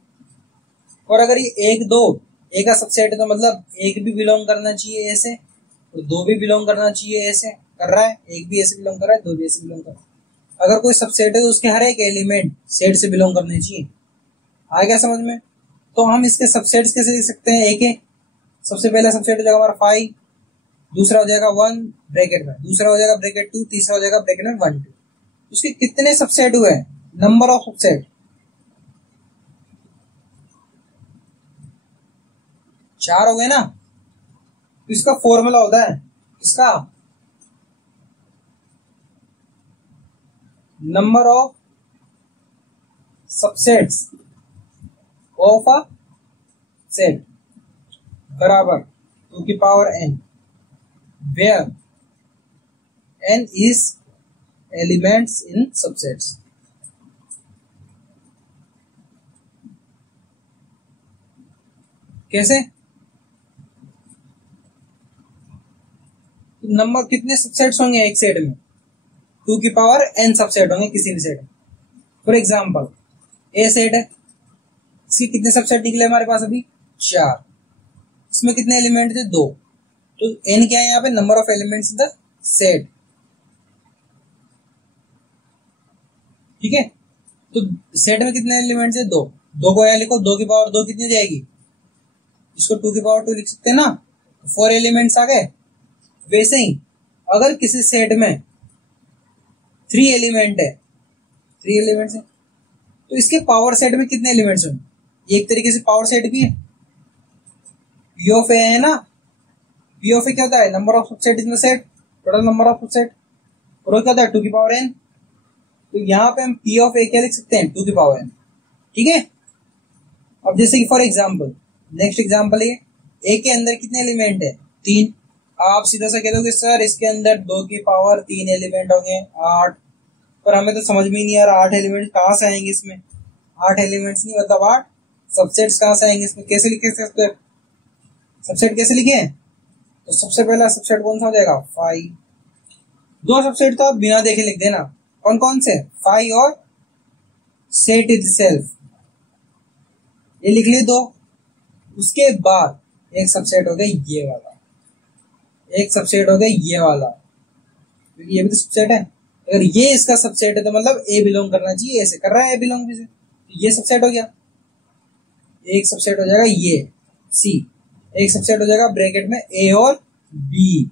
और अगर ये 1 2 ए का सबसेट है तो मतलब 1 भी बिलोंग करना चाहिए ए से और 2 भी बिलोंग करना चाहिए ए से। कर रहा है, 1 भी ए से बिलोंग कर रहा है, 2 भी ए से बिलोंग कर रहा है। अगर कोई सबसेट है तो उसके हर एक एलिमेंट सेट से बिलोंग करने चाहिए। आ गया समझ में? तो हम इसके सबसेट्स कैसे लिख सकते हैं? ए के सबसे पहला सबसेट हो जाएगा हमारा 5, दूसरा हो जाएगा 1 ब्रैकेट में, दूसरा हो जाएगा ब्रैकेट 2, तीसरा हो जाएगा ब्रैकेट में 1 2। उसके कितने सबसेट हुए? नंबर ऑफ सबसेट 4 हो गए ना। तो इसका फॉर्मूला होता है इसका number of subsets of a set बराबर 2 की power n, where n is elements in subsets। कैसे? नंबर कितने सबसेट्स होंगे एक सेट में? 2 की पावर n सबसेट होंगे किसी भी सेट में। फॉर एग्जाम्पल ए सेट है, इसके कितने सबसेट निकले हमारे पास अभी? 4। इसमें कितने एलिमेंट थे? 2। तो n क्या है यहाँ पे? Number of elements in the set. ठीक है, तो सेट में कितने एलिमेंट्स है? 2। 2 को यहाँ लिखो, 2 की पावर 2 कितनी जाएगी? इसको 2 की पावर 2 लिख सकते हैं ना। 4 एलिमेंट्स आ गए। वैसे ही अगर किसी सेट में 3 एलिमेंट है, 3 एलिमेंट्स है, तो इसके पावर सेट में कितने एलिमेंट्स होंगे? ये एक तरीके से पावर सेट भी है। पी ऑफ ए है ना, पी ऑफ ए क्या होता है? Number of subset in the set, total number of subset. और क्या होता है? 2 की पावर n। तो यहाँ पे हम पी ऑफ ए क्या लिख सकते हैं? 2 की पावर n। ठीक है, अब जैसे कि फॉर एग्जाम्पल नेक्स्ट एग्जाम्पल ये ए के अंदर कितने एलिमेंट है? 3। आप सीधा सा कह दोगे सर इसके अंदर 2 की पावर 3 एलिमेंट होंगे 8, पर हमें तो समझ में ही नहीं आ रहा 8 एलिमेंट कहाँ से आएंगे इसमें। 8 एलिमेंट्स नहीं मतलब 8 सबसेट्स कहाँ से आएंगे इसमें? कैसे लिखे सकते? सबसेट कैसे लिखे? तो सबसे पहला सबसेट कौन सा हो जाएगा? 5। 2 सबसेट तो आप बिना देखे लिख देना। कौन कौन से? 5 और सेट इटसेल्फ, ये लिख लिए 2। उसके बाद एक सबसेट हो गया ये वाला, एक सबसेट हो गया ये वाला, क्योंकि ये भी तो सबसेट है। अगर ये इसका सबसेट है तो मतलब ए बिलोंग करना चाहिए, ऐसे कर रहा है ए बिलोंग भी से, तो ये सबसेट हो गया। एक सबसेट हो जाएगा ये सी, एक सबसेट हो जाएगा ब्रैकेट में ए और बी।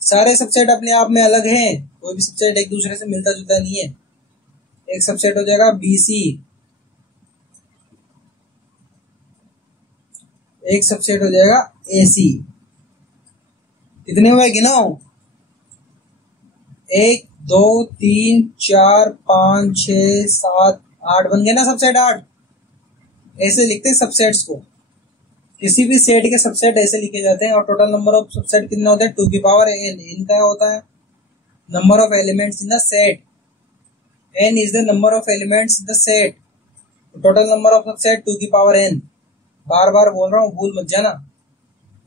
सारे सबसेट अपने आप में अलग हैं, कोई भी सबसेट एक दूसरे से मिलता जुलता नहीं है। एक सबसेट हो जाएगा बी सी, एक सबसेट हो जाएगा ए सी। कितने हुए गिनो? 1 2 3 4 5 6 7 8 बन गए ना सबसेट 8। ऐसे लिखते हैं सबसेट्स को। किसी भी सेट के सबसेट ऐसे लिखे जाते हैं। और टोटल नंबर ऑफ सबसेट कितना होता है? 2 की पावर n। इनका होता है number of elements in the set. n is the number of elements in the set. Total number of subset 2 की पावर n। बार बार बोल रहा हूँ, भूल मत जाना,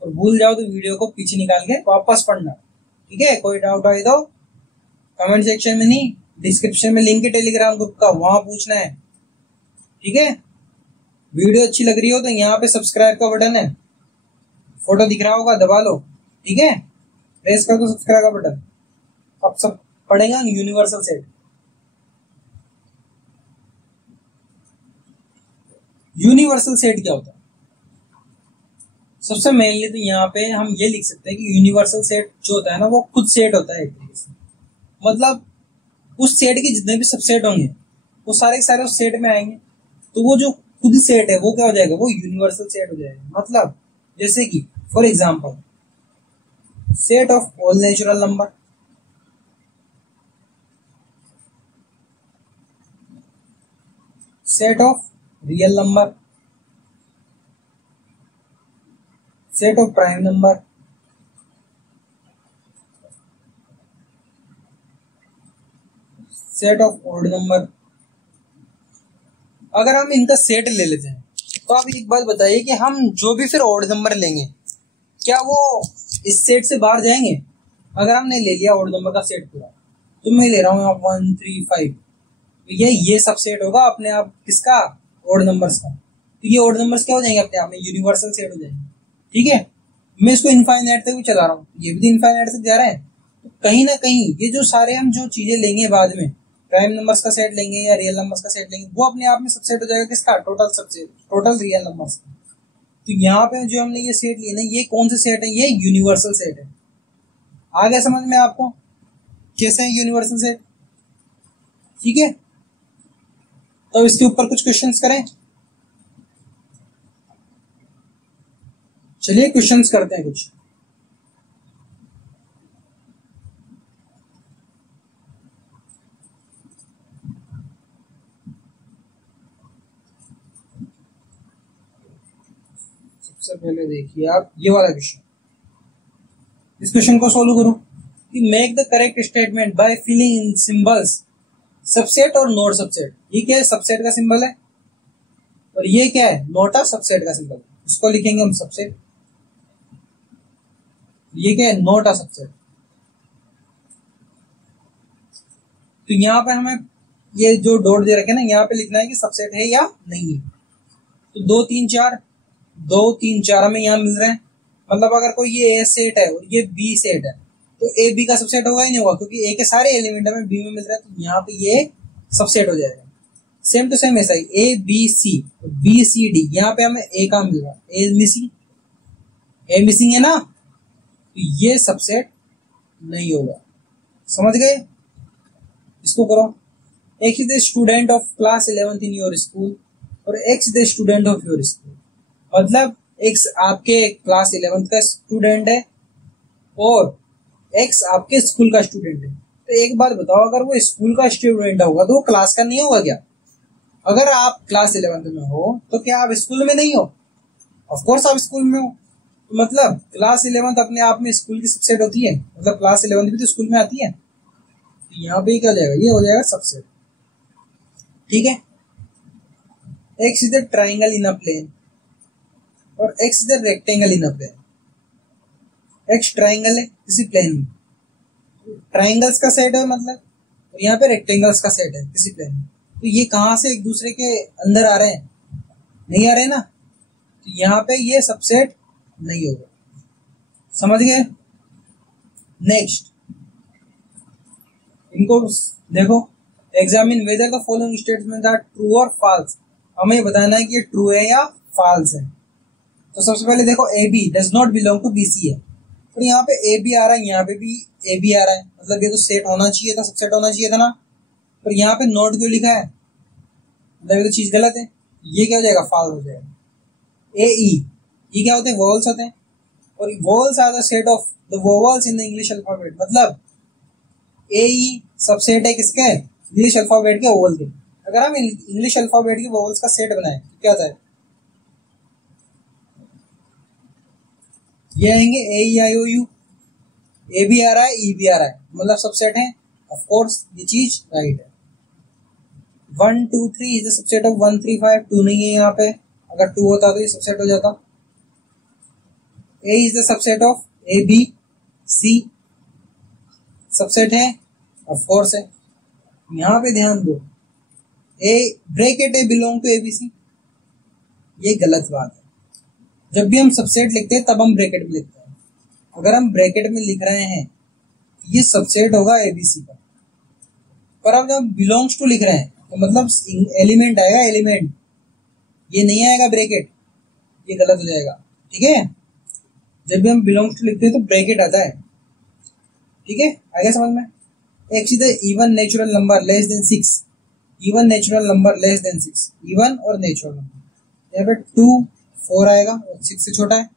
और भूल जाओ तो वीडियो को पीछे निकाल के वापस पढ़ना। ठीक है, कोई डाउट आए तो कमेंट सेक्शन में नहीं, डिस्क्रिप्शन में लिंक है टेलीग्राम ग्रुप का, वहां पूछना है। ठीक है, वीडियो अच्छी लग रही हो तो यहाँ पे सब्सक्राइब का बटन है, फोटो दिख रहा होगा, दबा लो। ठीक है, प्रेस कर दो सब्सक्राइब का बटन। अब सब पढ़ेगा यूनिवर्सल सेट। यूनिवर्सल सेट क्या होता है? सबसे मेनली तो यहाँ पे हम ये लिख सकते हैं कि यूनिवर्सल सेट जो होता है ना वो खुद सेट होता है एक तरीके से। मतलब उस सेट के जितने भी सबसेट होंगे वो सारे के सारे उस सेट में आएंगे, तो वो जो खुद सेट है वो क्या हो जाएगा? वो यूनिवर्सल सेट हो जाएगा। मतलब जैसे कि for example set of all natural number, set of real number, set of prime number, set of odd number. अगर हम इनका सेट ले लेते हैं तो आप एक बात बताइए कि हम जो भी फिर ऑड नंबर लेंगे क्या वो इस सेट से बाहर जाएंगे? अगर हमने ले लिया ऑड नंबर का सेट पूरा, तो मैं ले रहा हूँ 1 3 5, तो ये सब सेट होगा अपने आप किसका? ऑड नंबर्स का। तो ये ऑड नंबर्स क्या हो जाएंगे अपने आप में? यूनिवर्सल सेट हो जाएंगे। ठीक है, मैं इसको इनफाइनाइट तक भी चला रहा हूँ, ये भी इनफाइनाइट तक जा रहा है। तो कहीं ना कहीं ये जो सारे हम जो चीजें लेंगे बाद में, प्राइम नंबर्स का सेट लेंगे या रियल नंबर्स का सेट लेंगे, वो अपने आप में सबसेट हो जाएगा किसका? Total subset, total real numbers का। तो यहाँ पे जो हमने ये सेट लिए ना, ये कौन से सेट है? ये यूनिवर्सल सेट है। आ गया समझ में आपको कैसे है यूनिवर्सल सेट? ठीक है, तो इसके ऊपर कुछ क्वेश्चंस करें। चलिए क्वेश्चंस करते हैं कुछ। सबसे पहले देखिए आप ये वाला क्वेश्चन, इस क्वेश्चन को सोल्व करो कि make the correct statement by filling in symbols subset और नॉट सबसेट। ये क्या है? सबसेट का सिंबल है, और ये क्या है? नॉट अ सबसेट का सिंबल। इसको लिखेंगे हम सबसेट, ये क्या है? Not a subset. तो यहाँ पे हमें ये जो डॉट दे रखे ना, यहाँ पे लिखना है कि सबसेट है या नहीं है। तो 2 3 4, 2 3 4 हमें यहाँ मिल रहे हैं। मतलब अगर कोई ये ए सेट है और ये बी सेट है, तो ए बी का सबसेट होगा ही नहीं होगा, क्योंकि ए के सारे एलिमेंट हमें बी में मिल रहे हैं। तो यहाँ पे ये सबसेट हो जाएगा। सेम टू सेम ऐसा ही A B C, B C D, यहाँ पे हमें ए का मिल रहा है, ए मिसिंग, ए मिसिंग है ना, तो ये सबसेट नहीं होगा। समझ गए? इसको करो। X is the student of class 11th in your school और X is the student of your school. मतलब एक्स आपके क्लास 11th का स्टूडेंट है और एक्स आपके स्कूल का स्टूडेंट है। तो एक बात बताओ, अगर वो स्कूल का स्टूडेंट होगा तो वो क्लास का नहीं होगा क्या? अगर आप क्लास 11th में हो तो क्या आप स्कूल में नहीं हो? ऑफ कोर्स आप स्कूल में हो। तो मतलब क्लास 11th अपने आप में स्कूल की सबसेट होती है, मतलब क्लास 11th भी तो स्कूल में आती है। तो यहाँ पे क्या हो जाएगा? ये हो जाएगा सबसेट। ठीक है, X is the triangle in a plane और X is the rectangle in a plane. X triangle है किसी प्लेन में, ट्राइंगल्स का सेट है मतलब, और यहाँ पे रेक्टेंगल्स का सेट है किसी प्लेन में। तो ये कहाँ से एक दूसरे के अंदर आ रहे हैं? नहीं आ रहे ना, तो यहाँ पे ये सबसेट नहीं होगा। समझ गए? नेक्स्ट इनको देखो, examine whether the following statement are true और फॉल्स। हमें बताना है कि ये ट्रू है या फॉल्स है। तो सबसे पहले देखो, A B does not belong to B C है, और यहाँ पे ए बी आ रहा है, यहाँ पे भी ए बी आ रहा है, मतलब ये तो सेट होना चाहिए था, सबसेट होना चाहिए था ना। पर यहाँ पे नॉट क्यों लिखा है? मतलब ये तो चीज गलत है। ये क्या हो जाएगा? फॉल्स हो जाएगा। ए ई, ये क्या होते हैं? वोवल्स होते हैं, और vowels are the set of the vowels in the English alphabet. मतलब ए ई सबसेट है किसके? इंग्लिश अल्फाबेट के वोवल के। अगर हम इंग्लिश अल्फाबेट के वोवल्स का सेट बनाए तो क्या होता है? ये आएंगे ए ई आई ओ यू, ए भी आ रहा है, ई भी आ रहा है, मतलब सबसेट है। ऑफ कोर्स ये चीज राइट है। 1 2 3 इज द सबसेट ऑफ 1 3 5। 2 नहीं है यहाँ पे, अगर 2 होता तो ये सबसेट हो जाता। A is the subset of A B C, subset है, ऑफ कोर्स है। यहाँ पे ध्यान दो, A bracket A belong to A B C, ये गलत बात है। जब भी हम सबसेट लिखते हैं तब हम ब्रैकेट में लिखते हैं। अगर हम ब्रैकेट में लिख रहे हैं ये सबसेट होगा एबीसी का, पर अब जब बिलोंग्स टू लिख रहे हैं तो मतलब एलिमेंट आएगा, एलिमेंट, ये नहीं आएगा ब्रैकेट, ये गलत हो जाएगा। ठीक है, जब भी हम बिलोंग्स टू लिखते हैं तो ब्रैकेट आता है। ठीक है, आगे समझ में। X is the even natural number less than 6, even natural number less than 6, even और नेचुरल नंबर। यहाँ पे 2 4 आएगा और 6 से छोटा है,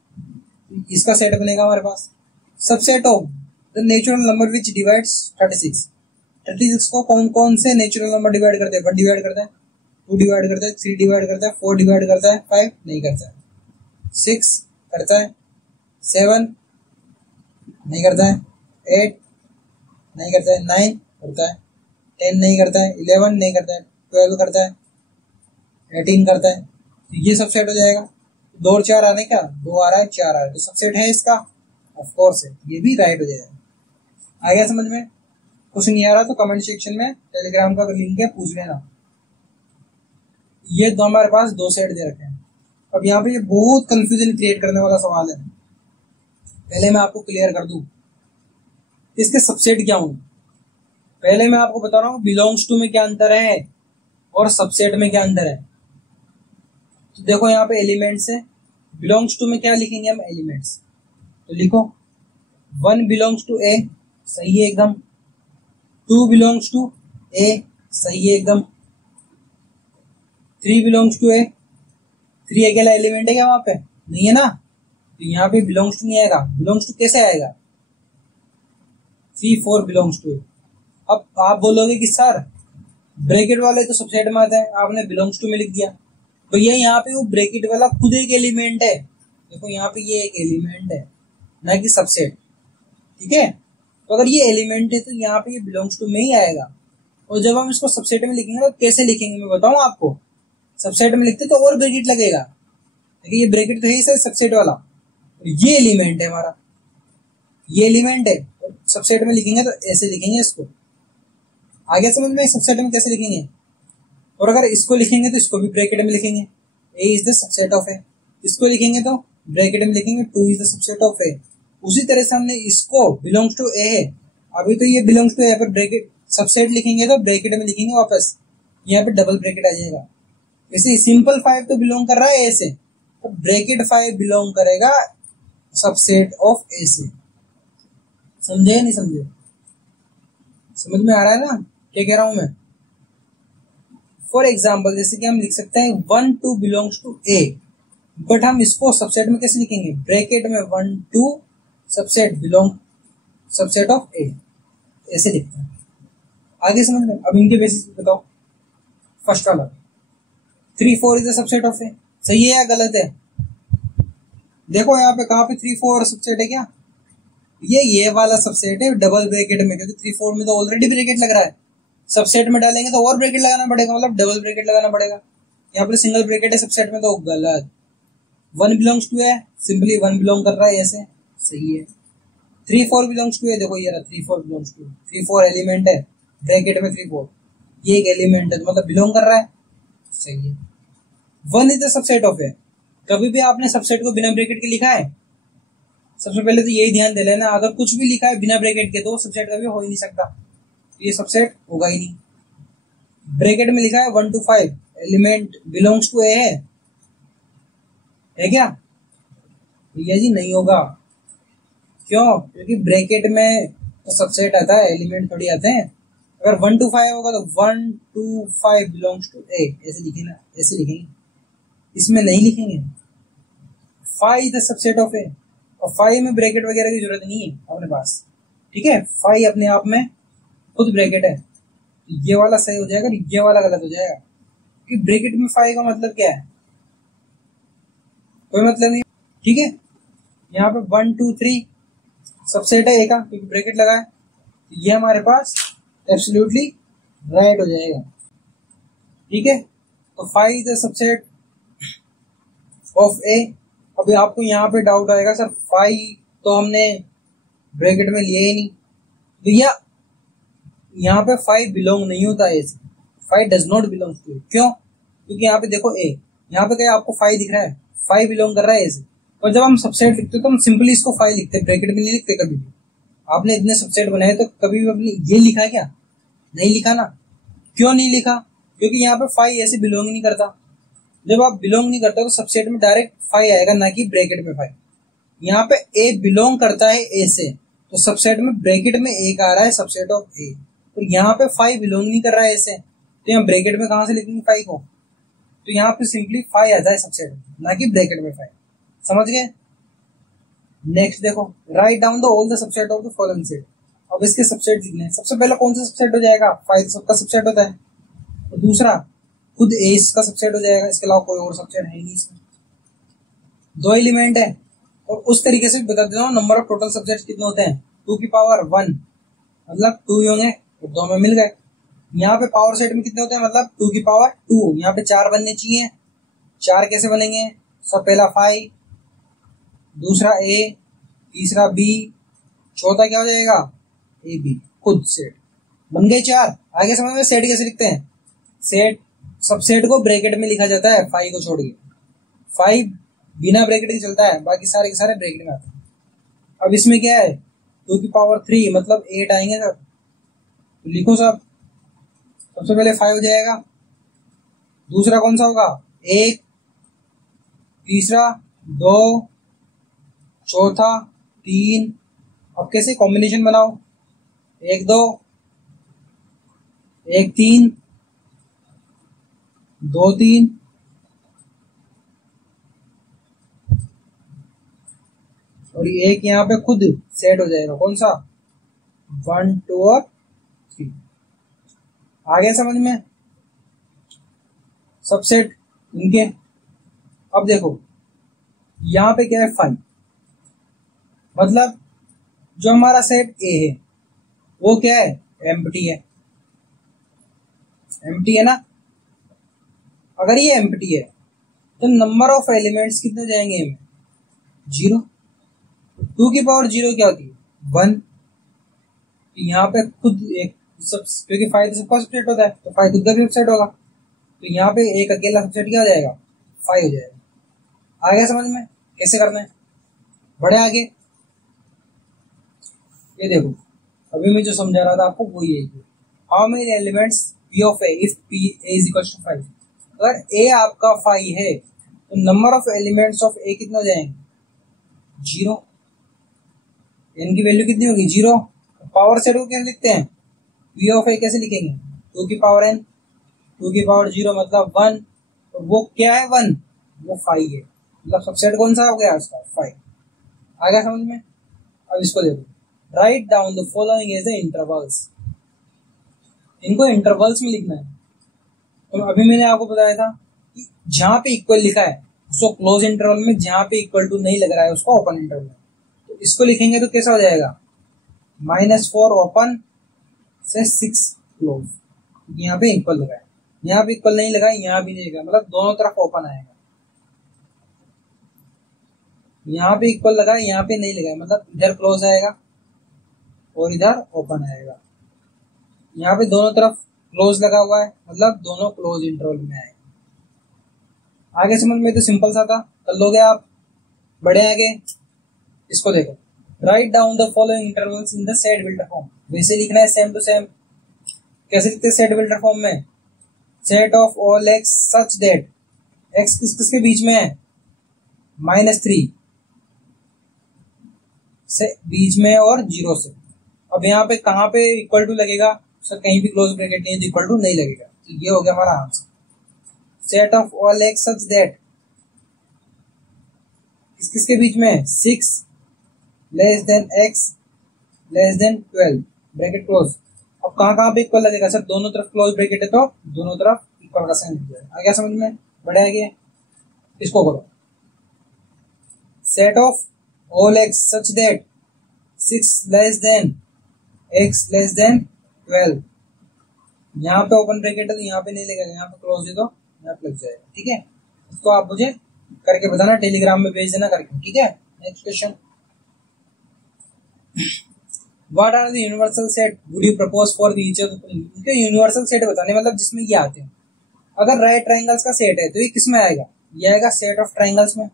इसका सेट बनेगा हमारे पास subset of the natural number which divides 36। 36 को कौन कौन से नेचुरल नंबर डिवाइड करते हैं? 1 डिवाइड करता है, 2 डिवाइड करता है, 3 डिवाइड करता है, 4 डिवाइड करता है, 5 नहीं करता है, 6 करता है, 7 नहीं करता है, 8 नहीं करता है, 9 करता है, 10 नहीं करता है, 11 नहीं करता है, 12 करता है, 18 करता है। तो ये सबसेट हो जाएगा। 2 और 4 आने का, 2 आ रहा है, 4 आ रहा है, तो सबसेट है इसका, ऑफ कोर्स है, ये भी राइट हो जाएगा। आ गया समझ में? कुछ नहीं आ रहा तो कमेंट सेक्शन में टेलीग्राम का लिंक है, पूछ लेना। ये दो हमारे पास 2 सेट दे रखे हैं। अब यहाँ पे ये बहुत कंफ्यूजन क्रिएट करने वाला सवाल है, पहले मैं आपको क्लियर कर दूं इसके सबसेट क्या होंगे। पहले मैं आपको बता रहा हूँ बिलोंग्स टू में क्या अंतर है और सबसेट में क्या अंतर है। तो देखो यहाँ पे एलिमेंट्स है, बिलोंग्स टू में क्या लिखेंगे हम? एलिमेंट्स। तो लिखो 1 बिलोंग्स टू ए, सही है एकदम। 2 बिलोंग्स टू ए, सही है एकदम। 3 बिलोंग्स टू ए, 3 अकेला एलिमेंट है क्या वहां पे? नहीं है ना, तो यहाँ पे बिलोंग्स टू नहीं आएगा। बिलोंग्स टू कैसे आएगा? 3 4 बिलोंग्स टू ए। अब आप बोलोगे कि सर ब्रैकेट वाले तो सबसेट में आता है, आपने बिलोंग्स टू में लिख दिया। तो ये यहाँ पे वो ब्रैकेट वाला खुद एक एलिमेंट है। देखो यहाँ पे ये एक एलिमेंट है, ना कि सबसेट। ठीक है, तो अगर ये एलिमेंट है तो यहाँ पे ये बिलोंग्स टू में ही आएगा। और जब हम इसको सबसेट में लिखेंगे तो कैसे लिखेंगे मैं बताऊं आपको। सबसेट में लिखते तो और ब्रैकेट लगेगा, देखिए ये ब्रैकेट तो है ही सर सबसेट वाला, ये एलिमेंट है हमारा, ये एलिमेंट है। सबसेट में लिखेंगे तो ऐसे लिखेंगे इसको। आगे समझ में सबसेट में कैसे लिखेंगे। और अगर इसको लिखेंगे तो इसको भी ब्रैकेट में लिखेंगे, ए is the subset of A. इसको लिखेंगे तो ब्रैकेट में लिखेंगे 2 इज द सबसेट ऑफ ए। उसी तरह से हमने इसको बिलोंग्स टू ए है, अभी तो ये बिलोंग्स टू ए पर ब्रैकेट सबसेट लिखेंगे तो ब्रैकेट में लिखेंगे वापस, यहाँ पे डबल ब्रैकेट आ जाएगा। जैसे सिंपल 5 तो बिलोंग कर रहा है ए से, तो ब्रैकेट 5 बिलोंग करेगा सबसेट ऑफ ए से। समझे नहीं समझे? समझ में आ रहा है ना क्या कह रहा हूं मैं? फॉर एग्जाम्पल जैसे कि हम लिख सकते हैं 1 2 बिलोंग्स टू ए, बट हम इसको सबसेट में कैसे लिखेंगे? ब्रैकेट में 1 2 सबसेट बिलोंग सबसेट ऑफ ए, ऐसे लिखते हैं। आगे समझ में? अब इनके बेसिस पे बताओ। फर्स्ट वाला 3 4 इज द सबसेट ऑफ ए, सही है या गलत है? देखो यहाँ पे कहाँ पे 3 4 सबसेट है क्या? ये वाला सबसेट है डबल ब्रैकेट में, क्योंकि 3 4 में तो ऑलरेडी ब्रैकेट लग रहा है। सबसेट में डालेंगे तो और ब्रैकेट लगाना पड़ेगा, मतलब डबल ब्रैकेट लगाना पड़ेगा। यहाँ पर सिंगल ब्रैकेट है सबसेट में, तो गलत। 1 बिलोंग्स टू है, सिंपली 1 बिलोंग कर रहा है ऐसे, सही है। 3 4 बिलोंग्स टू है, देखो ये रहा 3 4 बिलोंग्स टू, 3 4 एलिमेंट है ब्रैकेट में, 3 4 ये एक एलिमेंट है तो मतलब बिलोंग कर रहा है, सही है। 1 इज द सबसेट ऑफ ए। कभी भी आपने सबसेट को बिना ब्रैकेट के लिखा है? सबसे पहले तो यही ध्यान दे लेना, अगर कुछ भी लिखा है बिना ब्रैकेट के तो सबसेट कभी हो ही नहीं सकता, तो ये सबसेट होगा ही नहीं। ब्रैकेट में लिखा है 1 to 5 एलिमेंट बिलोंग्स टू ए है क्या? भैया जी नहीं होगा। क्यों? क्योंकि ब्रैकेट में तो सबसेट आता है, एलिमेंट थोड़ी आते हैं। अगर 1 to 5 होगा तो 1 2 5 बिलोंग्स टू ए, ऐसे लिखे ना, ऐसे लिखेंगे, इसमें नहीं लिखेंगे। 5 द सबसेट ऑफ ए, और 5 में ब्रैकेट वगैरह की जरूरत नहीं है अपने पास, ठीक है। 5 अपने आप में खुद ब्रैकेट है, ये वाला सही हो जाएगा, ये वाला गलत हो जाएगा। क्योंकि ब्रैकेट में 5 का मतलब क्या है? कोई मतलब नहीं, ठीक है। यहाँ पे 1 2 3 सबसेट है ए का, क्योंकि ब्रैकेट लगा है, ये हमारे पास एब्सोल्युटली राइट हो जाएगा, ठीक है। तो 5 इज द सबसेट ऑफ ए। अभी आपको यहाँ पे डाउट आएगा, सर 5 तो हमने ब्रैकेट में लिया ही नहीं, भैया यहाँ पे 5 बिलोंग नहीं होता है, 5 डज नॉट बिलोंग टू। क्यों? क्योंकि यहाँ पे देखो ए, यहाँ पे क्या आपको 5 दिख रहा है, 5 बिलोंग कर रहा है ऐसे। और जब हम सबसेट लिखते तो हम सिंपली इसको 5 लिखते, ब्रैकेट में नहीं लिखते कभी भी। आपने इतने सबसेट बनाए तो कभी भी अपने ये लिखा क्या? नहीं लिखा ना। क्यों नहीं लिखा? क्योंकि यहाँ पे 5 ऐसे बिलोंग ही नहीं करता। जब आप बिलोंग नहीं करता तो सबसेट में डायरेक्ट 5 आएगा, ना कि ब्रैकेट में 5। यहाँ पे ए बिलोंग करता है ए से, तो सबसेट में ब्रैकेट में एक आ रहा है सबसेट ऑफ ए। तो यहाँ पे 5 बिलोंग नहीं कर रहा है ऐसे, तो यहाँ ब्रैकेट में कहां से लिखेंगे 5 को? तो यहाँ पे सिंपली 5 आता है सबसेट, ना कि ब्रैकेट में 5। समझ गए? नेक्स्ट देखो, write down the all the subset of the following set. अब इसके सबसेट लिखने हैं। सबसे पहले कौन सा सबसेट हो जाएगा? 5 सबका सबसेट होता है। और दूसरा खुद ए का सबसेट हो जाएगा, इसके अलावा कोई और सबसेट है ही नहीं इसमें। 2 एलिमेंट है और उस तरीके से बता देता हूँ नंबर ऑफ टोटल सबसेट कितने होते हैं। 2 की पावर 1 मतलब 2 ही होंगे और 2 में मिल गए। यहाँ पे पावर सेट में कितने होते हैं? मतलब 2 की पावर 2। यहाँ पे 4 बनने चाहिए। 4 कैसे बनेंगे? सब पहला 5, दूसरा ए, तीसरा बी, चौथा क्या हो जाएगा? A B. खुद सेट बन गए 4। आगे समझ में सेट कैसे लिखते हैं? सेट सबसेट को ब्रैकेट में लिखा जाता है 5 को छोड़ के। 5 बिना ब्रैकेट के चलता है, बाकी सारे के सारे ब्रैकेट में आते हैं। अब इसमें क्या है? 2 की पावर 3 मतलब 8 आएंगे सर। तो लिखो सब। सबसे पहले 5 हो जाएगा, दूसरा कौन सा होगा? 1, तीसरा 2, चौथा 3। अब कैसे कॉम्बिनेशन बनाओ? 1 2, 1 3, 2 3, और एक यहाँ पे खुद सेट हो जाएगा। कौन सा? 1 2 और 3। आ गया समझ में? सबसेट इनके। अब देखो यहाँ पे क्या है? 5 मतलब जो हमारा सेट ए है वो क्या है? एम्प्टी है। एम्प्टी है ना? अगर ये एम्प्टी है तो नंबर ऑफ एलिमेंट्स कितने हो जाएंगे इनमें? 0। 2 की पावर 0 क्या होती है? 1। यहाँ पे खुद एक सब, क्योंकि 5 तो सबका सबसेट होता है तो 5 खुद का भी सबसेट होगा। तो यहाँ पे एक अकेला सबसेट क्या हो जाएगा? 5 हो जाएगा। आ गया समझ में कैसे करना है? बढ़े आगे। ये देखो अभी मैं जो समझा रहा था आपको वो ये है। How many elements P of A if P A is equal to 5। अगर ए आपका 5 है तो number of elements of A कितने हो जाएंगे? 0। एन की वैल्यू कितनी होगी? 0। पावर सेट को कैसे लिखते हैं? पी ऑफ ए कैसे लिखेंगे? 2 की पावर n, 2 की पावर 0 मतलब 1। और वो क्या है? 1 वो 5 है। मतलब सबसेट कौन सा हो गया उसका? 5। आ गया समझ में? अब इसको देखो, write down the following as the intervals. इनको इंटरवल्स में लिखना है। तो अभी मैंने आपको बताया था कि जहां पे इक्वल लिखा है उसको क्लोज इंटरवल में, जहां पे इक्वल टू नहीं लग रहा है उसको ओपन इंटरवल में। तो इसको लिखेंगे तो कैसा हो जाएगा? -4 ओपन से 6 क्लोज। यहाँ पे इक्वल लगा है, यहाँ पे इक्वल नहीं लगा, यहाँ भी नहीं लगा, मतलब दोनों तरफ ओपन आएगा। यहाँ पे इक्वल लगा, यहाँ पे नहीं लगा, मतलब इधर क्लोज आएगा और इधर ओपन आएगा। यहाँ पे दोनों तरफ क्लोज लगा हुआ है, मतलब दोनों क्लोज इंटरवल में आएगा। आगे समझ में तो सिंपल सा था, कर लोगे आप। बढ़े आगे। इसको देखो, write down the following intervals in the set builder form. वैसे लिखना है सेम टू सेम। कैसे लिखते हैं सेट बिल्डर फॉर्म में? Set of all X such that x किसके बीच में है? -3 से बीच में और 0 से। अब यहाँ पे कहाँ पे इक्वल टू लगेगा? सर कहीं भी क्लोज ब्रैकेट नहीं है तो इक्वल टू नहीं लगेगा। तो ये हो गया हमारा answer. Set of all X such that किसके बीच में है? 6 less than X less then 12 bracket close. अब कहाँ पे इक्वल लगेगा? सर दोनों तरफ क्लोज ब्रैकेट है तो दोनों तरफ इक्वल का साइन लग जाएगा। आ गया समझ में? बढ़ा गया। इसको करो, set of all X such that 6 less than X less then 12। यहाँ पे ओपन ब्रैकेट है तो यहाँ पे नहीं लगेगा, यहाँ पे क्लोज है तो यहाँ पे लग जाएगा। ठीक है, इसको आप मुझे करके बताना, टेलीग्राम में भेज देना करके। ठीक है, next question. What are the universal set would you propose for the each of the following? इनके यूनिवर्सल सेट बताने, मतलब जिसमें ये आते हैं। अगर राइट ट्राइंगल्स का सेट है तो ये किस में आएगा? ये आएगा सेट ऑफ ट्राइंगल्स में,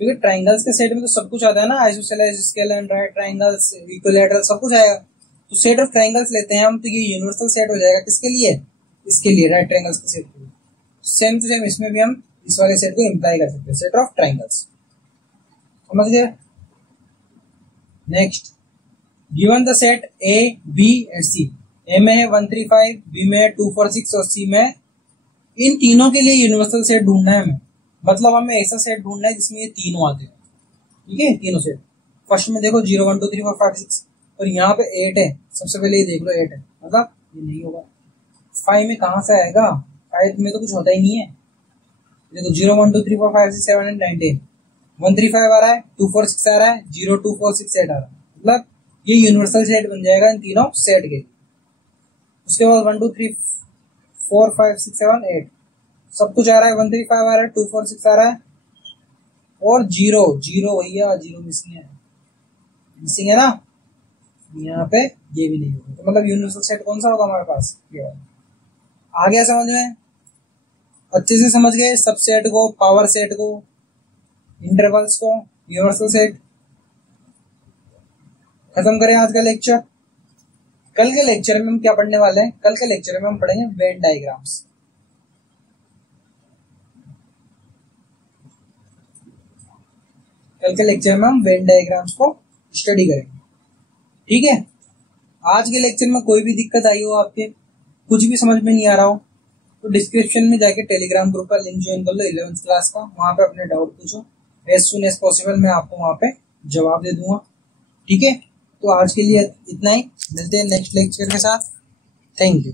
क्योंकि ट्राइंगल्स के सेट में तो सब कुछ आता है ना, isosceles, scalar, right triangles, equilateral, सब कुछ आएगा। तो सेट ऑफ ट्राइंगल्स लेते हैं हम, तो ये यूनिवर्सल सेट हो जाएगा। किसके लिए? इसके लिए, राइट ट्राइंगल्स के सेट के लिए। सेम टू सेम इसमें भी हम इस वाले सेट को इम्प्लाई कर सकते हैं, सेट ऑफ ट्राइंगल्स। समझ गए? Next, given the set A B and C. A में है 1 3 5, बी में है 2 4 6 और सी में, इन तीनों के लिए यूनिवर्सल सेट ढूंढना है हमें। मतलब हमें ऐसा सेट ढूंढना है जिसमें ये तीनों आते हैं। ठीक है, तीनों सेट। फर्स्ट में देखो 0 1 2 3 4 5 6 और यहाँ पे 8 है। सबसे पहले ये देख लो 8 है, मतलब ये नहीं होगा। 5 में कहाँ से आएगा? 5 में तो कुछ होता ही नहीं है। देखो 0 1 2 3 4 5 6 7 8 9 10 1 3 5 आ रहा है, 2 4 6 आ रहा है, 0 2 4 6 8 आ रहा है, मतलब ये यूनिवर्सल सेट बन जाएगा इन तीनों सेट के। उसके बाद 1 2 3 4 5 6 7 8 सब कुछ आ रहा है, 1 3 5 आ रहा है, 2 4 6 आ रहा है और 0 0 भैया 0 मिसिंग है, मिसिंग है ना। यहाँ पे ये भी नहीं होगा, तो मतलब यूनिवर्सल सेट कौन सा होगा हमारे पास? ये आ गया समझ में? अच्छे से समझ गए सबसेट को, पावर सेट को, इंटरवल्स को, यूनिवर्सल सेट। खत्म करें आज का लेक्चर। कल के लेक्चर में हम क्या पढ़ने वाले हैं? कल के लेक्चर में हम पढ़ेंगे वेन डायग्राम्स। कल के लेक्चर में हम वेन डायग्राम्स को स्टडी करेंगे। ठीक है, आज के लेक्चर में कोई भी दिक्कत आई हो, आपके कुछ भी समझ में नहीं आ रहा हो, तो डिस्क्रिप्शन में जाके टेलीग्राम ग्रुप का लिंक ज्वाइन कर लो 11th क्लास का। वहां पे अपने डाउट पूछो, एज सुन एज पॉसिबल मैं आपको वहां पे जवाब दे दूंगा। ठीक है, तो आज के लिए इतना ही, मिलते हैं नेक्स्ट लेक्चर के साथ। Thank you.